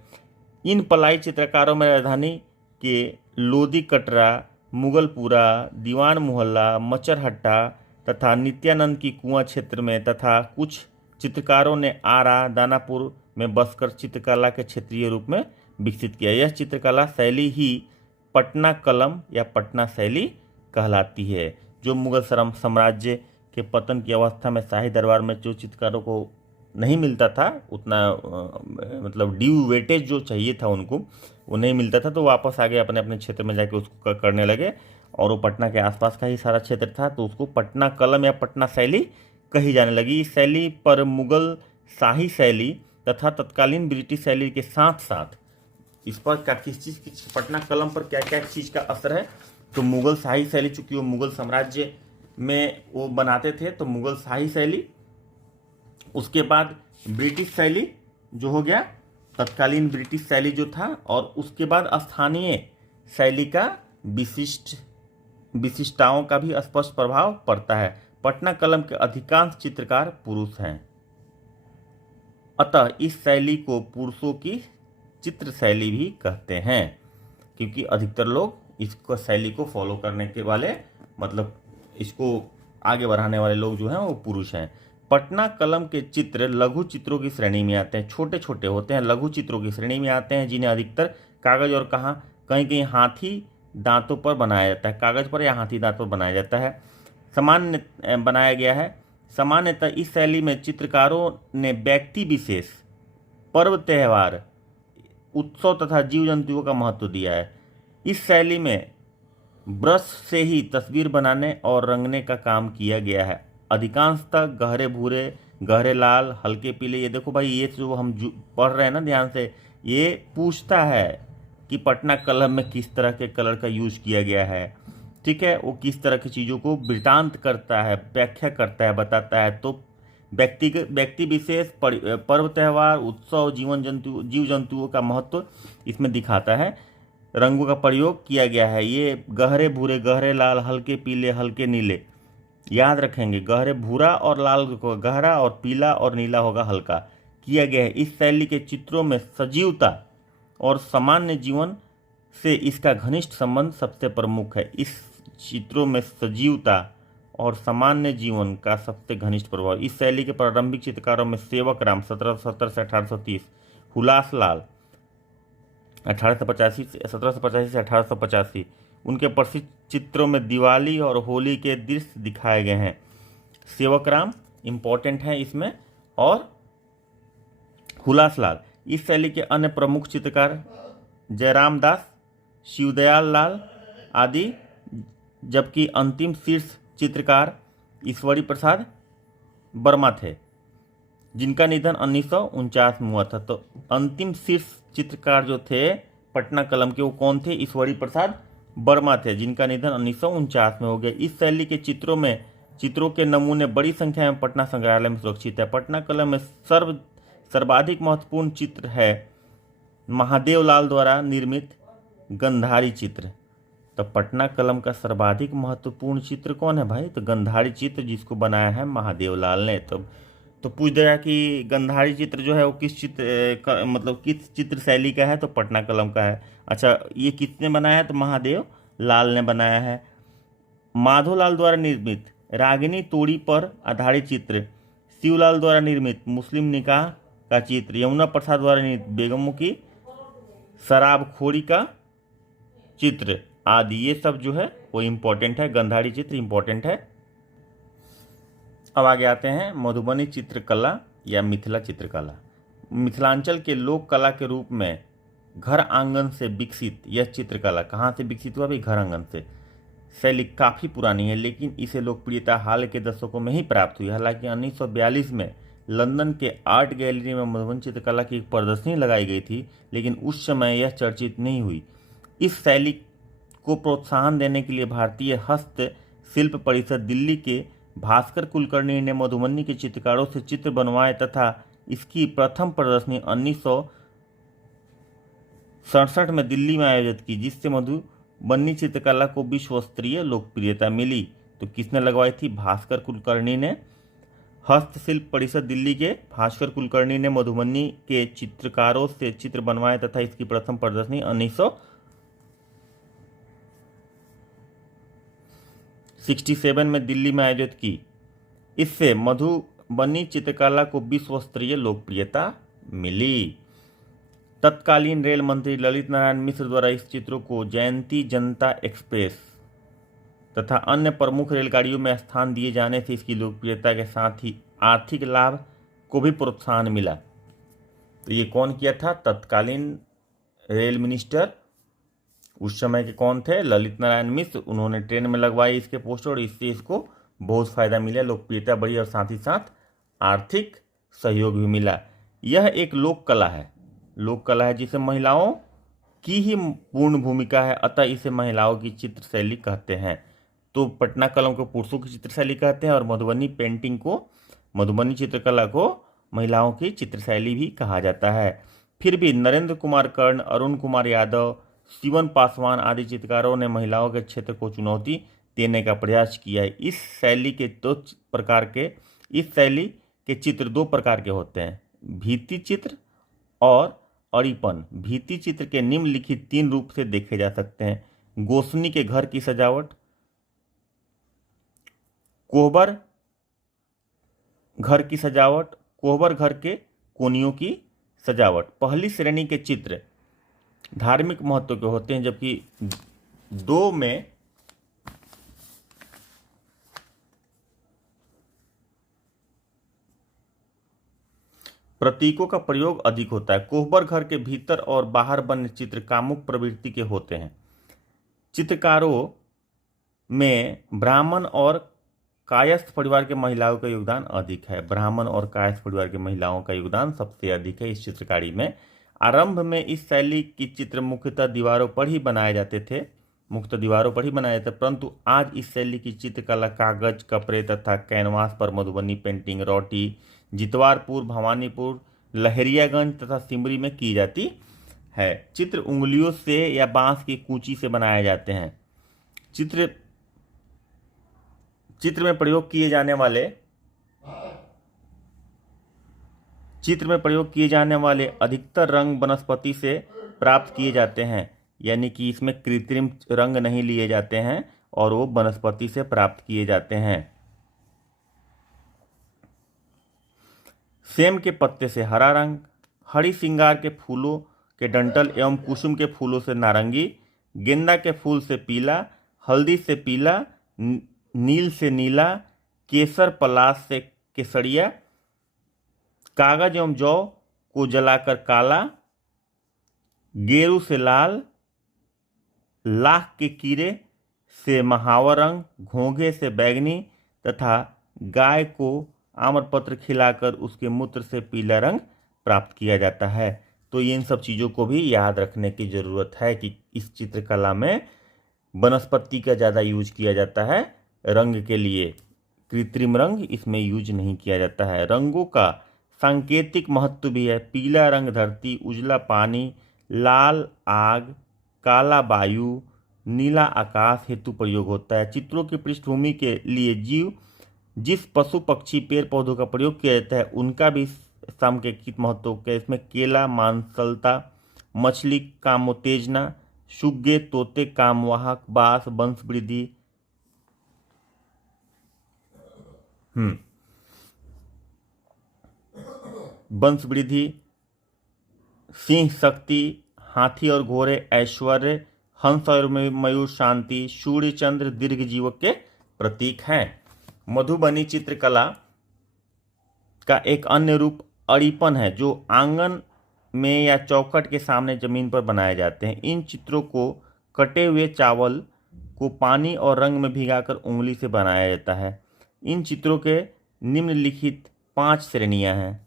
इन पलायित चित्रकारों में राजधानी के लोधी कटरा, मुगलपुरा, दीवान मोहल्ला, मचरहट्टा तथा नित्यानंद की कुआं क्षेत्र में तथा कुछ चित्रकारों ने आरा, दानापुर में बसकर चित्रकला के क्षेत्रीय रूप में विकसित किया। यह चित्रकला शैली ही पटना कलम या पटना शैली कहलाती है। जो मुगल साम्राज्य के पतन की अवस्था में शाही दरबार में जो चित्रकारों को नहीं मिलता था उतना मतलब ड्यू वेटेज जो चाहिए था उनको, वो नहीं मिलता था, तो वापस आ गए अपने अपने क्षेत्र में जाके उसको करने लगे। और वो पटना के आसपास का ही सारा क्षेत्र था, तो उसको पटना कलम या पटना शैली कही जाने लगी। इस शैली पर मुगल शाही शैली तथा तत्कालीन ब्रिटिश शैली के साथ साथ इस पर क्या किस चीज़ की, पटना कलम पर क्या क्या चीज़ का असर है? तो मुगल शाही शैली, चूंकि वो मुगल साम्राज्य में वो बनाते थे, तो मुगल शाही शैली, उसके बाद ब्रिटिश शैली जो हो गया, तत्कालीन ब्रिटिश शैली जो था, और उसके बाद स्थानीय शैली का विशिष्टताओं का भी स्पष्ट प्रभाव पड़ता है। पटना कलम के अधिकांश चित्रकार पुरुष हैं, अतः इस शैली को पुरुषों की चित्र शैली भी कहते हैं, क्योंकि अधिकतर लोग इसको शैली को फॉलो करने के वाले, मतलब इसको आगे बढ़ाने वाले लोग जो हैं वो पुरुष हैं। पटना कलम के चित्र लघु चित्रों की श्रेणी में आते हैं, छोटे छोटे होते हैं, लघु चित्रों की श्रेणी में आते हैं, जिन्हें अधिकतर कागज और कहीं कहीं हाथी दांतों पर बनाया जाता है, कागज पर या हाथी दांत पर बनाया जाता है, सामान्य बनाया गया है। सामान्यतः इस शैली में चित्रकारों ने व्यक्ति विशेष, पर्व, त्यौहार, उत्सव तथा जीव जंतुओं का महत्व दिया है। इस शैली में ब्रश से ही तस्वीर बनाने और रंगने का काम किया गया है। अधिकांशतः गहरे भूरे, गहरे लाल, हल्के पीले। ये देखो भाई, ये जो हम पढ़ रहे हैं ना ध्यान से, ये पूछता है कि पटना कलम में किस तरह के कलर का यूज किया गया है, ठीक है, वो किस तरह की चीज़ों को वृत्तांत करता है, व्याख्या करता है, बताता है। तो व्यक्ति विशेष, पर्व, त्यौहार, उत्सव, जीव जंतुओं का महत्व इसमें दिखाता है। रंगों का प्रयोग किया गया है, ये गहरे भूरे, गहरे लाल, हल्के पीले, हल्के नीले, याद रखेंगे, गहरे भूरा और लाल को गहरा और पीला और नीला होगा हल्का, किया गया है। इस शैली के चित्रों में सजीवता और सामान्य जीवन से इसका घनिष्ठ संबंध सबसे प्रमुख है। इस चित्रों में सजीवता और सामान्य जीवन का सबसे घनिष्ठ प्रभाव। इस शैली के प्रारंभिक चित्रकारों में सेवक राम 1770 से 1830, हुलास लाल 1785 से 1885, उनके प्रसिद्ध चित्रों में दिवाली और होली के दृश्य दिखाए गए हैं। सेवक राम इम्पोर्टेंट है इसमें, और हुलास लाल। इस शैली के अन्य प्रमुख चित्रकार जयराम दास, शिवदयाल लाल आदि जबकि अंतिम शीर्ष चित्रकार ईश्वरी प्रसाद वर्मा थे, जिनका निधन 1949 में हुआ था। तो अंतिम शीर्ष चित्रकार जो थे पटना कलम के, वो कौन थे? ईश्वरी प्रसाद वर्मा थे, जिनका निधन 1949 में हो गया। इस शैली के चित्रों के नमूने बड़ी संख्या में पटना संग्रहालय में सुरक्षित है। पटना कलम में सर्वाधिक महत्वपूर्ण चित्र है महादेव लाल द्वारा निर्मित गंधारी चित्र। तो पटना कलम का सर्वाधिक महत्वपूर्ण चित्र कौन है भाई? तो गंधारी चित्र, जिसको बनाया है महादेव लाल ने। तो पूछ देगा कि गंधारी चित्र जो है वो किस चित्र मतलब किस चित्र शैली का है? तो पटना कलम का है। अच्छा, ये किसने बनाया? तो महादेव लाल ने बनाया है। माधोलाल द्वारा निर्मित रागिनी तोड़ी पर आधारित चित्र, शिवलाल द्वारा निर्मित मुस्लिम निकाह का चित्र, यमुना प्रसाद द्वारा निर्मित बेगमों की शराबखोरी का चित्र आदि, ये सब जो है वो इम्पोर्टेंट है। गंधारी चित्र इम्पोर्टेंट है। अब आगे आते हैं मधुबनी चित्रकला या मिथिला चित्रकला। मिथिलांचल के लोक कला के रूप में घर आंगन से विकसित यह चित्रकला कहाँ से विकसित हुआ भाई? घर आंगन से। शैली काफ़ी पुरानी है, लेकिन इसे लोकप्रियता हाल के दशकों में ही प्राप्त हुई। हालांकि 1942 में लंदन के आर्ट गैलरी में मधुबनी चित्रकला की एक प्रदर्शनी लगाई गई थी, लेकिन उस समय यह चर्चित नहीं हुई। इस शैली को प्रोत्साहन देने के लिए भारतीय हस्तशिल्प परिषद दिल्ली के भास्कर कुलकर्णी ने मधुबनी के चित्रकारों से चित्र बनवाए तथा इसकी प्रथम प्रदर्शनी 1967 में दिल्ली में आयोजित की, जिससे मधुबनी चित्रकला को विश्व स्तरीय लोकप्रियता मिली। तो किसने लगवाई थी? भास्कर कुलकर्णी ने। हस्तशिल्प परिषद दिल्ली के भास्कर कुलकर्णी ने मधुबनी के चित्रकारों से चित्र बनवाए तथा इसकी प्रथम प्रदर्शनी 1967 में दिल्ली में आयोजित की। इससे मधुबनी चित्रकला को विश्व स्तरीय लोकप्रियता मिली। तत्कालीन रेल मंत्री ललित नारायण मिश्र द्वारा इस चित्रों को जयंती जनता एक्सप्रेस तथा अन्य प्रमुख रेलगाड़ियों में स्थान दिए जाने से इसकी लोकप्रियता के साथ ही आर्थिक लाभ को भी प्रोत्साहन मिला। तो ये कौन किया था? तत्कालीन रेल मिनिस्टर उस समय के कौन थे? ललित नारायण मिश्र। उन्होंने ट्रेन में लगवाई इसके पोस्टर और इससे इसको बहुत फायदा मिला, लोकप्रियता बढ़ी और साथ ही साथ आर्थिक सहयोग भी मिला। यह एक लोक कला है, जिसे महिलाओं की ही पूर्ण भूमिका है, अतः इसे महिलाओं की चित्र शैली कहते हैं। तो पटना कलम को पुरुषों की चित्र शैली कहते हैं और मधुबनी चित्रकला को महिलाओं की चित्र शैली भी कहा जाता है। फिर भी नरेंद्र कुमार कर्ण, अरुण कुमार यादव, शिवन पासवान आदि चित्रकारों ने महिलाओं के क्षेत्र को चुनौती देने का प्रयास किया है। इस शैली के चित्र दो प्रकार के होते हैं, भित्ति चित्र और अड़ीपन। भित्ति चित्र के निम्नलिखित 3 रूप से देखे जा सकते हैं: गोसनी के घर की सजावट, कोहबर घर की सजावट, कोहबर घर के कोनियों की सजावट। पहली श्रेणी के चित्र धार्मिक महत्व के होते हैं, जबकि 2 में प्रतीकों का प्रयोग अधिक होता है। कोहबर घर के भीतर और बाहर बने चित्र कामुक प्रवृत्ति के होते हैं। चित्रकारों में ब्राह्मण और कायस्थ परिवार के महिलाओं का योगदान अधिक है। ब्राह्मण और कायस्थ परिवार के महिलाओं का योगदान सबसे अधिक है इस चित्रकारी में। आरंभ में इस शैली की चित्र मुख्यतः दीवारों पर ही बनाए जाते थे, परंतु आज इस शैली की चित्रकला कागज, कपड़े तथा कैनवास पर मधुबनी पेंटिंग, रोटी, जितवारपुर, भवानीपुर, लहरियागंज तथा सिमरी में की जाती है। चित्र उंगलियों से या बांस की कूची से बनाए जाते हैं। चित्र में प्रयोग किए जाने वाले अधिकतर रंग वनस्पति से प्राप्त किए जाते हैं, यानी कि इसमें कृत्रिम रंग नहीं लिए जाते हैं और वो वनस्पति से प्राप्त किए जाते हैं। सेम के पत्ते से हरा रंग, हरी सिंगार के फूलों के डंठल एवं कुसुम के फूलों से नारंगी, गेंदा के फूल से पीला, हल्दी से पीला, नील से नीला, केसर पलाश से केसरिया, कागज एवं जौ को जलाकर काला, गेरू से लाल, लाख के कीड़े से महावर रंग, घोंघे से बैगनी तथा गाय को आम्रपत्र खिलाकर उसके मूत्र से पीला रंग प्राप्त किया जाता है। तो इन सब चीज़ों को भी याद रखने की ज़रूरत है कि इस चित्रकला में वनस्पति का ज़्यादा यूज किया जाता है रंग के लिए, कृत्रिम रंग इसमें यूज नहीं किया जाता है। रंगों का सांकेतिक महत्व भी है। पीला रंग धरती, उजला पानी, लाल आग, काला वायु, नीला आकाश हेतु प्रयोग होता है। चित्रों की पृष्ठभूमि के लिए जीव जिस पशु पक्षी पेड़ पौधों का प्रयोग किया जाता है उनका भी सांकेतिक महत्व है। इसमें केला मांसलता, मछली कामोत्तेजना, सुग्गे तोते कामवाहक, बांस वंश वृद्धि, वंश वृद्धि, सिंह शक्ति, हाथी और घोड़े ऐश्वर्य, हंस और मयूर शांति, सूर्य चंद्र दीर्घ जीवक के प्रतीक हैं। मधुबनी चित्रकला का एक अन्य रूप अड़ीपन है जो आंगन में या चौखट के सामने जमीन पर बनाए जाते हैं। इन चित्रों को कटे हुए चावल को पानी और रंग में भिगाकर उंगली से बनाया जाता है। इन चित्रों के निम्नलिखित 5 श्रेणियां हैं।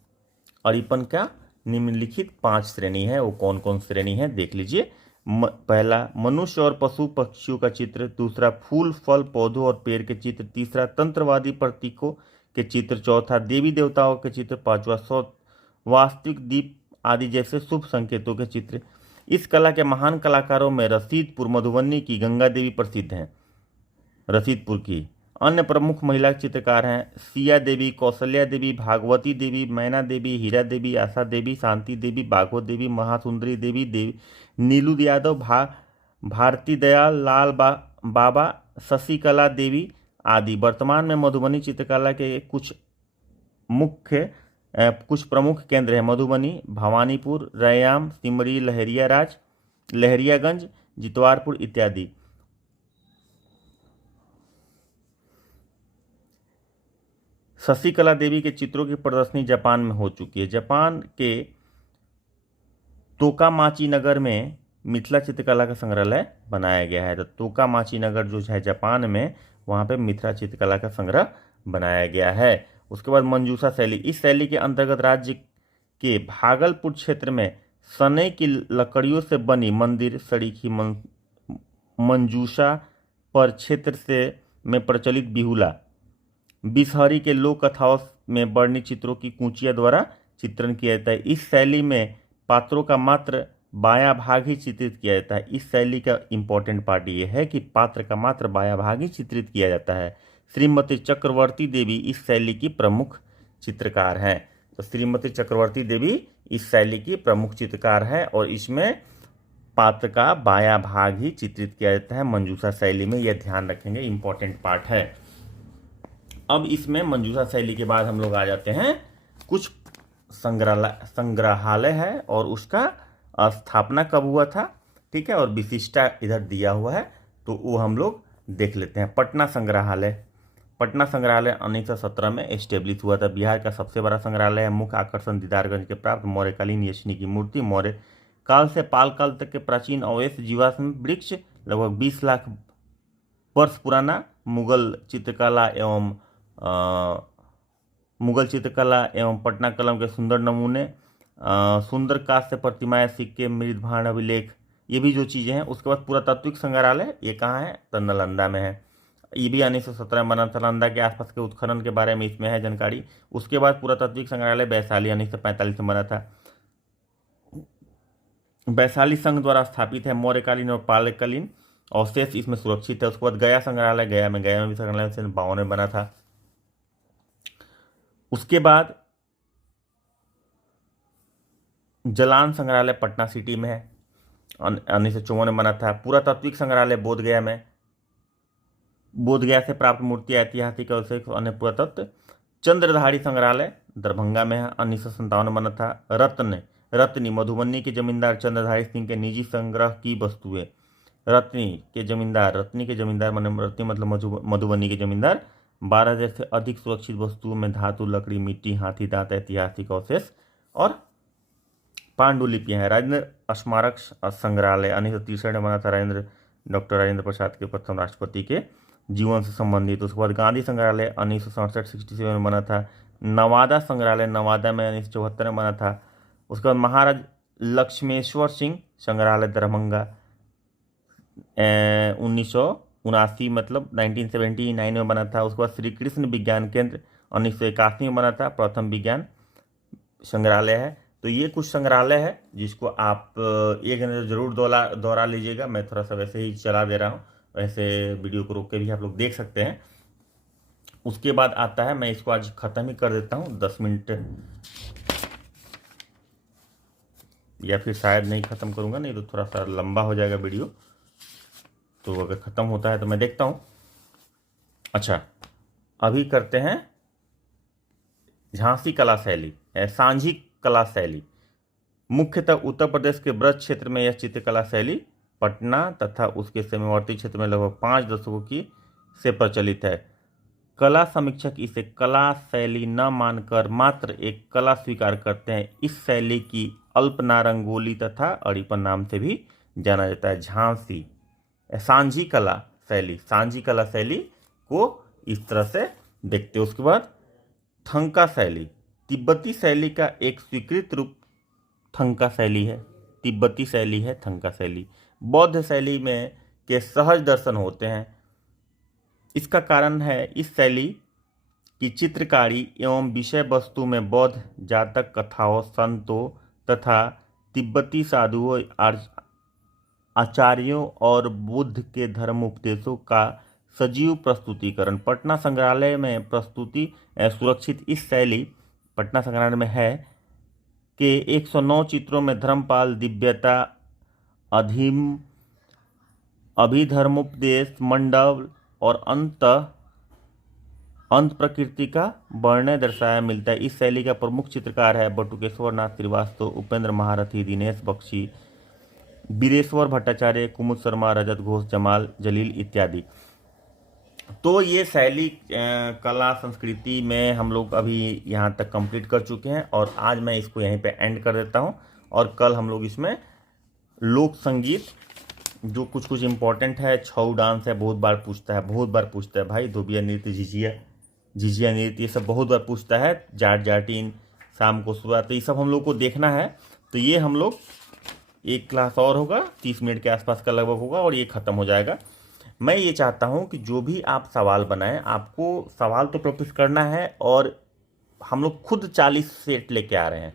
अड़ीपन का निम्नलिखित 5 श्रेणी है। वो कौन कौन श्रेणी है देख लीजिए। पहला मनुष्य और पशु पक्षियों का चित्र, दूसरा फूल फल पौधों और पेड़ के चित्र, तीसरा तंत्रवादी प्रतीकों के चित्र, चौथा देवी देवताओं के चित्र, पांचवा वास्तविक दीप आदि जैसे शुभ संकेतों के चित्र। इस कला के महान कलाकारों में रसीदपुर मधुबनी की गंगा देवी प्रसिद्ध हैं। रसीदपुर की अन्य प्रमुख महिला चित्रकार हैं सिया देवी, कौशल्या देवी, भागवती देवी, मैना देवी, हीरा देवी, आशा देवी, शांति देवी, बाघो देवी, महासुंदरी देवी, नीलू यादव, भारती दयाल, लाल बाबा, शशिकला देवी आदि। वर्तमान में मधुबनी चित्रकला के कुछ प्रमुख केंद्र हैं मधुबनी, भवानीपुर, रैयाम, सिमरी, लहरियागंज, जितवारपुर इत्यादि। शशिकला देवी के चित्रों की प्रदर्शनी जापान में हो चुकी है। जापान के तोकामाची नगर में मिथिला चित्रकला का संग्रहालय बनाया गया है। तो तोकामाची नगर जो है जापान में, वहाँ पे मिथिला चित्रकला का संग्रह बनाया गया है। उसके बाद मंजूषा शैली। इस शैली के अंतर्गत राज्य के भागलपुर क्षेत्र में सनई की लकड़ियों से बनी मंदिर सरीखी मंजूषा पर क्षेत्र में प्रचलित बिहुला बिसहरी के लोक कथाओं में वर्णित चित्रों की कूचिया द्वारा चित्रण किया जाता है। इस शैली में पात्रों का मात्र बायां भाग ही चित्रित किया जाता है। इस शैली का इंपॉर्टेंट पार्ट ये है कि पात्र का मात्र बायां भाग ही चित्रित किया जाता है। श्रीमती चक्रवर्ती देवी इस शैली की प्रमुख चित्रकार हैं। तो श्रीमती चक्रवर्ती देवी इस शैली की प्रमुख चित्रकार है और इसमें पात्र का बायां भाग ही चित्रित किया जाता है मंजूषा शैली में। यह ध्यान रखेंगे, इंपॉर्टेंट पार्ट है। अब इसमें मंजूषा शैली के बाद हम लोग आ जाते हैं कुछ संग्रहालय है और उसका स्थापना कब हुआ था, ठीक है, और विशिष्टता इधर दिया हुआ है, तो वो हम लोग देख लेते हैं। पटना संग्रहालय 1917 में एस्टेब्लिश हुआ था। बिहार का सबसे बड़ा संग्रहालय है। मुख्य आकर्षण दीदारगंज के प्राप्त मौर्यकालीन यक्षिणी की मूर्ति, मौर्य काल से पाल काल तक के प्राचीन अवशेष, जीवाश्म वृक्ष, लगभग 20 लाख वर्ष पुराना मुगल चित्रकला एवं पटना कलम के सुंदर नमूने, सुंदर कांस्य प्रतिमाएं, सिक्के, मृद भांड अभिलेख, ये भी जो चीज़ें हैं। उसके बाद पुरातात्विक संग्रहालय ये कहाँ है, तो नालंदा में है। ये भी 1917 में बना था। नालंदा के आसपास के उत्खनन के बारे में इसमें है जानकारी। उसके बाद पुरातात्विक संग्रहालय वैशाली 1945 में बना था। वैशाली संघ द्वारा स्थापित है। मौर्यकालीन और पालकालीन अवशेष इसमें सुरक्षित है। उसके बाद गया संग्रहालय, गया में भी संग्रहालय 1952 में बना था। उसके बाद जलान संग्रहालय पटना सिटी में है, 1954 में बना था। पुरातात्विक संग्रहालय बोधगया से प्राप्त मूर्ति, ऐतिहासिक अवशेष, अन्य पुरातत्व। चंद्रधारी संग्रहालय दरभंगा में है, 1957 में बना था। रत्नी मधुबनी के जमींदार चंद्रधारी सिंह के निजी संग्रह की वस्तुएं। रत्नी के जमींदार रत्नी मतलब मधुबनी के जमींदार 12,000 से अधिक सुरक्षित वस्तुओं में धातु, लकड़ी, मिट्टी, हाथी दांत, ऐतिहासिक अवशेष और पांडुलिपियां हैं। राजेंद्र स्मारक संग्रहालय 1963 में बना था। राजेंद्र डॉक्टर राजेंद्र प्रसाद के प्रथम राष्ट्रपति के जीवन से संबंधित। उसके बाद गांधी संग्रहालय 1967 में बना था। नवादा संग्रहालय नवादा में 1974 में बना था। उसके बाद महाराज लक्ष्मेश्वर सिंह संग्रहालय दरभंगा 1979 मतलब 1979 में बना था। उसके बाद श्री कृष्ण विज्ञान केंद्र 1981 में बना था, प्रथम विज्ञान संग्रहालय है। तो ये कुछ संग्रहालय है जिसको आप एक नज़र जरूर दोहरा लीजिएगा। मैं थोड़ा सा वैसे ही चला दे रहा हूँ, वैसे वीडियो को रोक के भी आप लोग देख सकते हैं। उसके बाद आता है, मैं इसको आज ख़त्म ही कर देता हूँ, 10 मिनट या फिर शायद नहीं ख़त्म करूँगा, नहीं तो थोड़ा सा लंबा हो जाएगा वीडियो। तो अगर ख़त्म होता है तो मैं देखता हूँ। अच्छा, अभी करते हैं झांसी कला शैली, सांझी कला शैली। मुख्यतः उत्तर प्रदेश के ब्रज क्षेत्र में यह चित्रकला शैली पटना तथा उसके सीमावर्ती क्षेत्र में लगभग 5 दशकों की से प्रचलित है। कला समीक्षक इसे कला शैली न मानकर मात्र एक कला स्वीकार करते हैं। इस शैली की अल्पना, रंगोली तथा अड़ीपन नाम से भी जाना जाता है। झांसी सांझी कला शैली, सांझी कला शैली को इस तरह से देखते हैं। उसके बाद थंका शैली, तिब्बती शैली का एक स्वीकृत रूप थंका शैली है। तिब्बती शैली है थंका शैली। बौद्ध शैली में के सहज दर्शन होते हैं। इसका कारण है इस शैली की चित्रकारी एवं विषय वस्तु में बौद्ध जातक कथाओं, संतों तथा तिब्बती साधुओं, आचार्यों और बुद्ध के धर्म उपदेशों का सजीव प्रस्तुतिकरण। पटना संग्रहालय में प्रस्तुति सुरक्षित इस शैली पटना संग्रहालय में है कि 109 चित्रों में धर्मपाल, दिव्यता, अभिधर्मोपदेश, मंडल और अंत प्रकृति का वर्णन दर्शाया मिलता है। इस शैली का प्रमुख चित्रकार है बटुकेश्वर नाथ श्रीवास्तव, उपेंद्र महारथी, दिनेश बख्शी, बीरेश्वर भट्टाचार्य, कुमुद शर्मा, रजत घोष, जमाल जलील इत्यादि। तो ये शैली कला संस्कृति में हम लोग अभी यहाँ तक कंप्लीट कर चुके हैं और आज मैं इसको यहीं पे एंड कर देता हूँ। और कल हम लोग इसमें लोक संगीत जो कुछ इम्पोर्टेंट है, छऊ डांस है, बहुत बार पूछता है भाई, धोबिया नृत्य, झिझिया नृत्य, ये सब बहुत बार पूछता है। जाट जाटिन, शाम को सुबह, तो ये सब हम लोग को देखना है। तो ये हम लोग एक क्लास और होगा, 30 मिनट के आसपास का लगभग होगा और ये ख़त्म हो जाएगा। मैं ये चाहता हूँ कि जो भी आप सवाल बनाएं, आपको सवाल तो प्रैक्टिस करना है और हम लोग खुद 40 सेट लेके आ रहे हैं।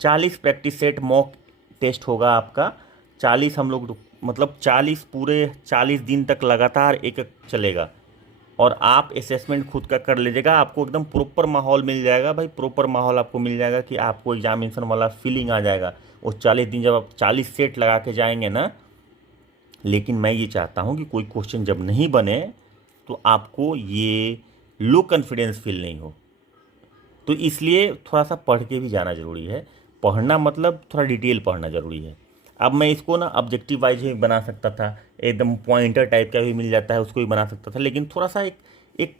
40 प्रैक्टिस सेट मॉक टेस्ट होगा आपका। 40 हम लोग मतलब 40 पूरे 40 दिन तक लगातार एक चलेगा और आप असेसमेंट खुद का कर लीजिएगा। आपको एकदम प्रॉपर माहौल मिल जाएगा भाई, प्रॉपर माहौल आपको मिल जाएगा कि आपको एग्जामिनेशन वाला फीलिंग आ जाएगा। वो 40 दिन जब आप 40 सेट लगा के जाएंगे ना। लेकिन मैं ये चाहता हूँ कि कोई क्वेश्चन जब नहीं बने तो आपको ये लो कॉन्फिडेंस फील नहीं हो। तो इसलिए थोड़ा सा पढ़ के भी जाना ज़रूरी है। पढ़ना मतलब थोड़ा डिटेल पढ़ना ज़रूरी है। अब मैं इसको ना ऑब्जेक्टिव वाइज भी बना सकता था, एकदम पॉइंटर टाइप का भी मिल जाता है, उसको भी बना सकता था, लेकिन थोड़ा सा एक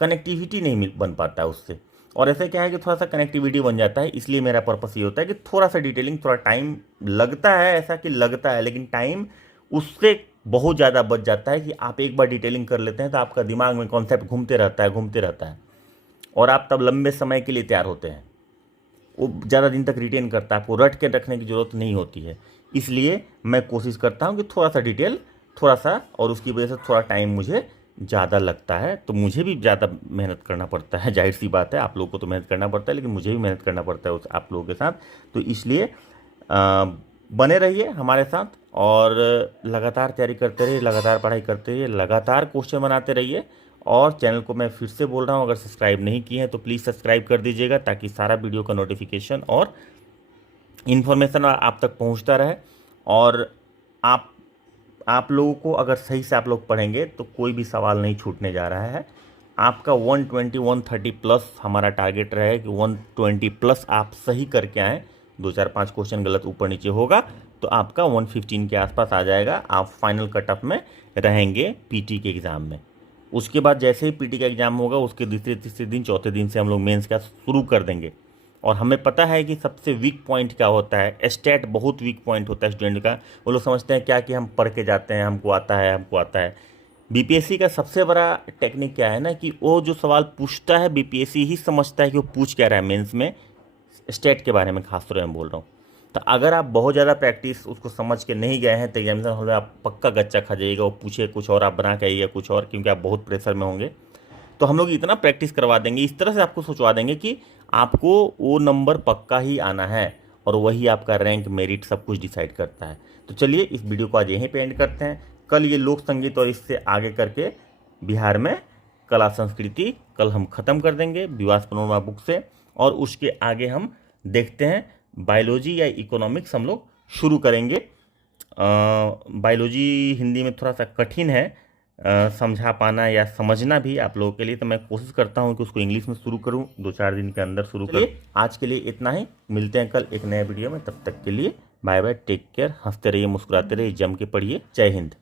कनेक्टिविटी नहीं बन पाता है उससे। और ऐसे क्या है कि थोड़ा सा कनेक्टिविटी बन जाता है। इसलिए मेरा पर्पस ये होता है कि थोड़ा सा डिटेलिंग, थोड़ा टाइम लगता है, ऐसा कि लगता है, लेकिन टाइम उससे बहुत ज़्यादा बच जाता है कि आप एक बार डिटेलिंग कर लेते हैं तो आपका दिमाग में कॉन्सेप्ट घूमते रहता है और आप तब लंबे समय के लिए तैयार होते हैं। वो ज़्यादा दिन तक रिटेन करता है, आपको रट के रखने की ज़रूरत नहीं होती है। इसलिए मैं कोशिश करता हूँ कि थोड़ा सा डिटेल, थोड़ा सा, और उसकी वजह से थोड़ा टाइम मुझे ज़्यादा लगता है। तो मुझे भी ज़्यादा मेहनत करना पड़ता है, जाहिर सी बात है। आप लोगों को तो मेहनत करना पड़ता है, लेकिन मुझे भी मेहनत करना पड़ता है उस आप लोगों के साथ। तो इसलिए बने रहिए हमारे साथ और लगातार तैयारी करते रहिए, लगातार पढ़ाई करते रहिए, लगातार क्वेश्चन बनाते रहिए। और चैनल को मैं फिर से बोल रहा हूँ, अगर सब्सक्राइब नहीं किए हैं तो प्लीज़ सब्सक्राइब कर दीजिएगा, ताकि सारा वीडियो का नोटिफिकेशन और इन्फॉर्मेशन आप तक पहुँचता रहे। और आप लोगों को अगर सही से आप लोग पढ़ेंगे तो कोई भी सवाल नहीं छूटने जा रहा है। आपका 120 130 प्लस हमारा टारगेट रहे कि 120 प्लस आप सही करके आएँ। 2-4-5 क्वेश्चन गलत ऊपर नीचे होगा तो आपका 115 के आसपास आ जाएगा। आप फाइनल कट ऑफ में रहेंगे पीटी के एग्ज़ाम में। उसके बाद जैसे ही पीटी का एग्ज़ाम होगा, उसके दूसरे तीसरे दिन चौथे दिन से हम लोग मेंस का शुरू कर देंगे। और हमें पता है कि सबसे वीक पॉइंट क्या होता है। स्टैट बहुत वीक पॉइंट होता है स्टूडेंट का। वो लोग समझते हैं क्या कि हम पढ़ के जाते हैं, हमको आता है, हमको आता है। बीपीएससी का सबसे बड़ा टेक्निक क्या है ना कि वो जो सवाल पूछता है बीपीएससी ही समझता है कि वो पूछ क्या रहा है मेंस में, स्टेट के बारे में खास तौर में बोल रहा हूँ। तो अगर आप बहुत ज़्यादा प्रैक्टिस उसको समझ के नहीं गए हैं तो एग्जामिनेशन हॉल में आप पक्का गच्चा खा जाइएगा। वो पूछे कुछ और, आप बना के आइएगा कुछ और, क्योंकि आप बहुत प्रेशर में होंगे। तो हम लोग इतना प्रैक्टिस करवा देंगे, इस तरह से आपको सोचवा देंगे कि आपको वो नंबर पक्का ही आना है, और वही आपका रैंक, मेरिट सब कुछ डिसाइड करता है। तो चलिए इस वीडियो को आज यहीं पे एंड करते हैं। कल ये लोक संगीत और इससे आगे करके बिहार में कला संस्कृति कल हम ख़त्म कर देंगे विवास पनोरमा बुक से, और उसके आगे हम देखते हैं बायोलॉजी या इकोनॉमिक्स हम लोग शुरू करेंगे। बायोलॉजी हिंदी में थोड़ा सा कठिन है समझा पाना या समझना भी आप लोगों के लिए, तो मैं कोशिश करता हूं कि उसको इंग्लिश में शुरू करूं, 2-4 दिन के अंदर शुरू करूं। आज के लिए इतना ही, मिलते हैं कल एक नए वीडियो में। तब तक के लिए बाय बाय, टेक केयर, हंसते रहिए, मुस्कुराते रहिए, जम के पढ़िए। जय हिंद।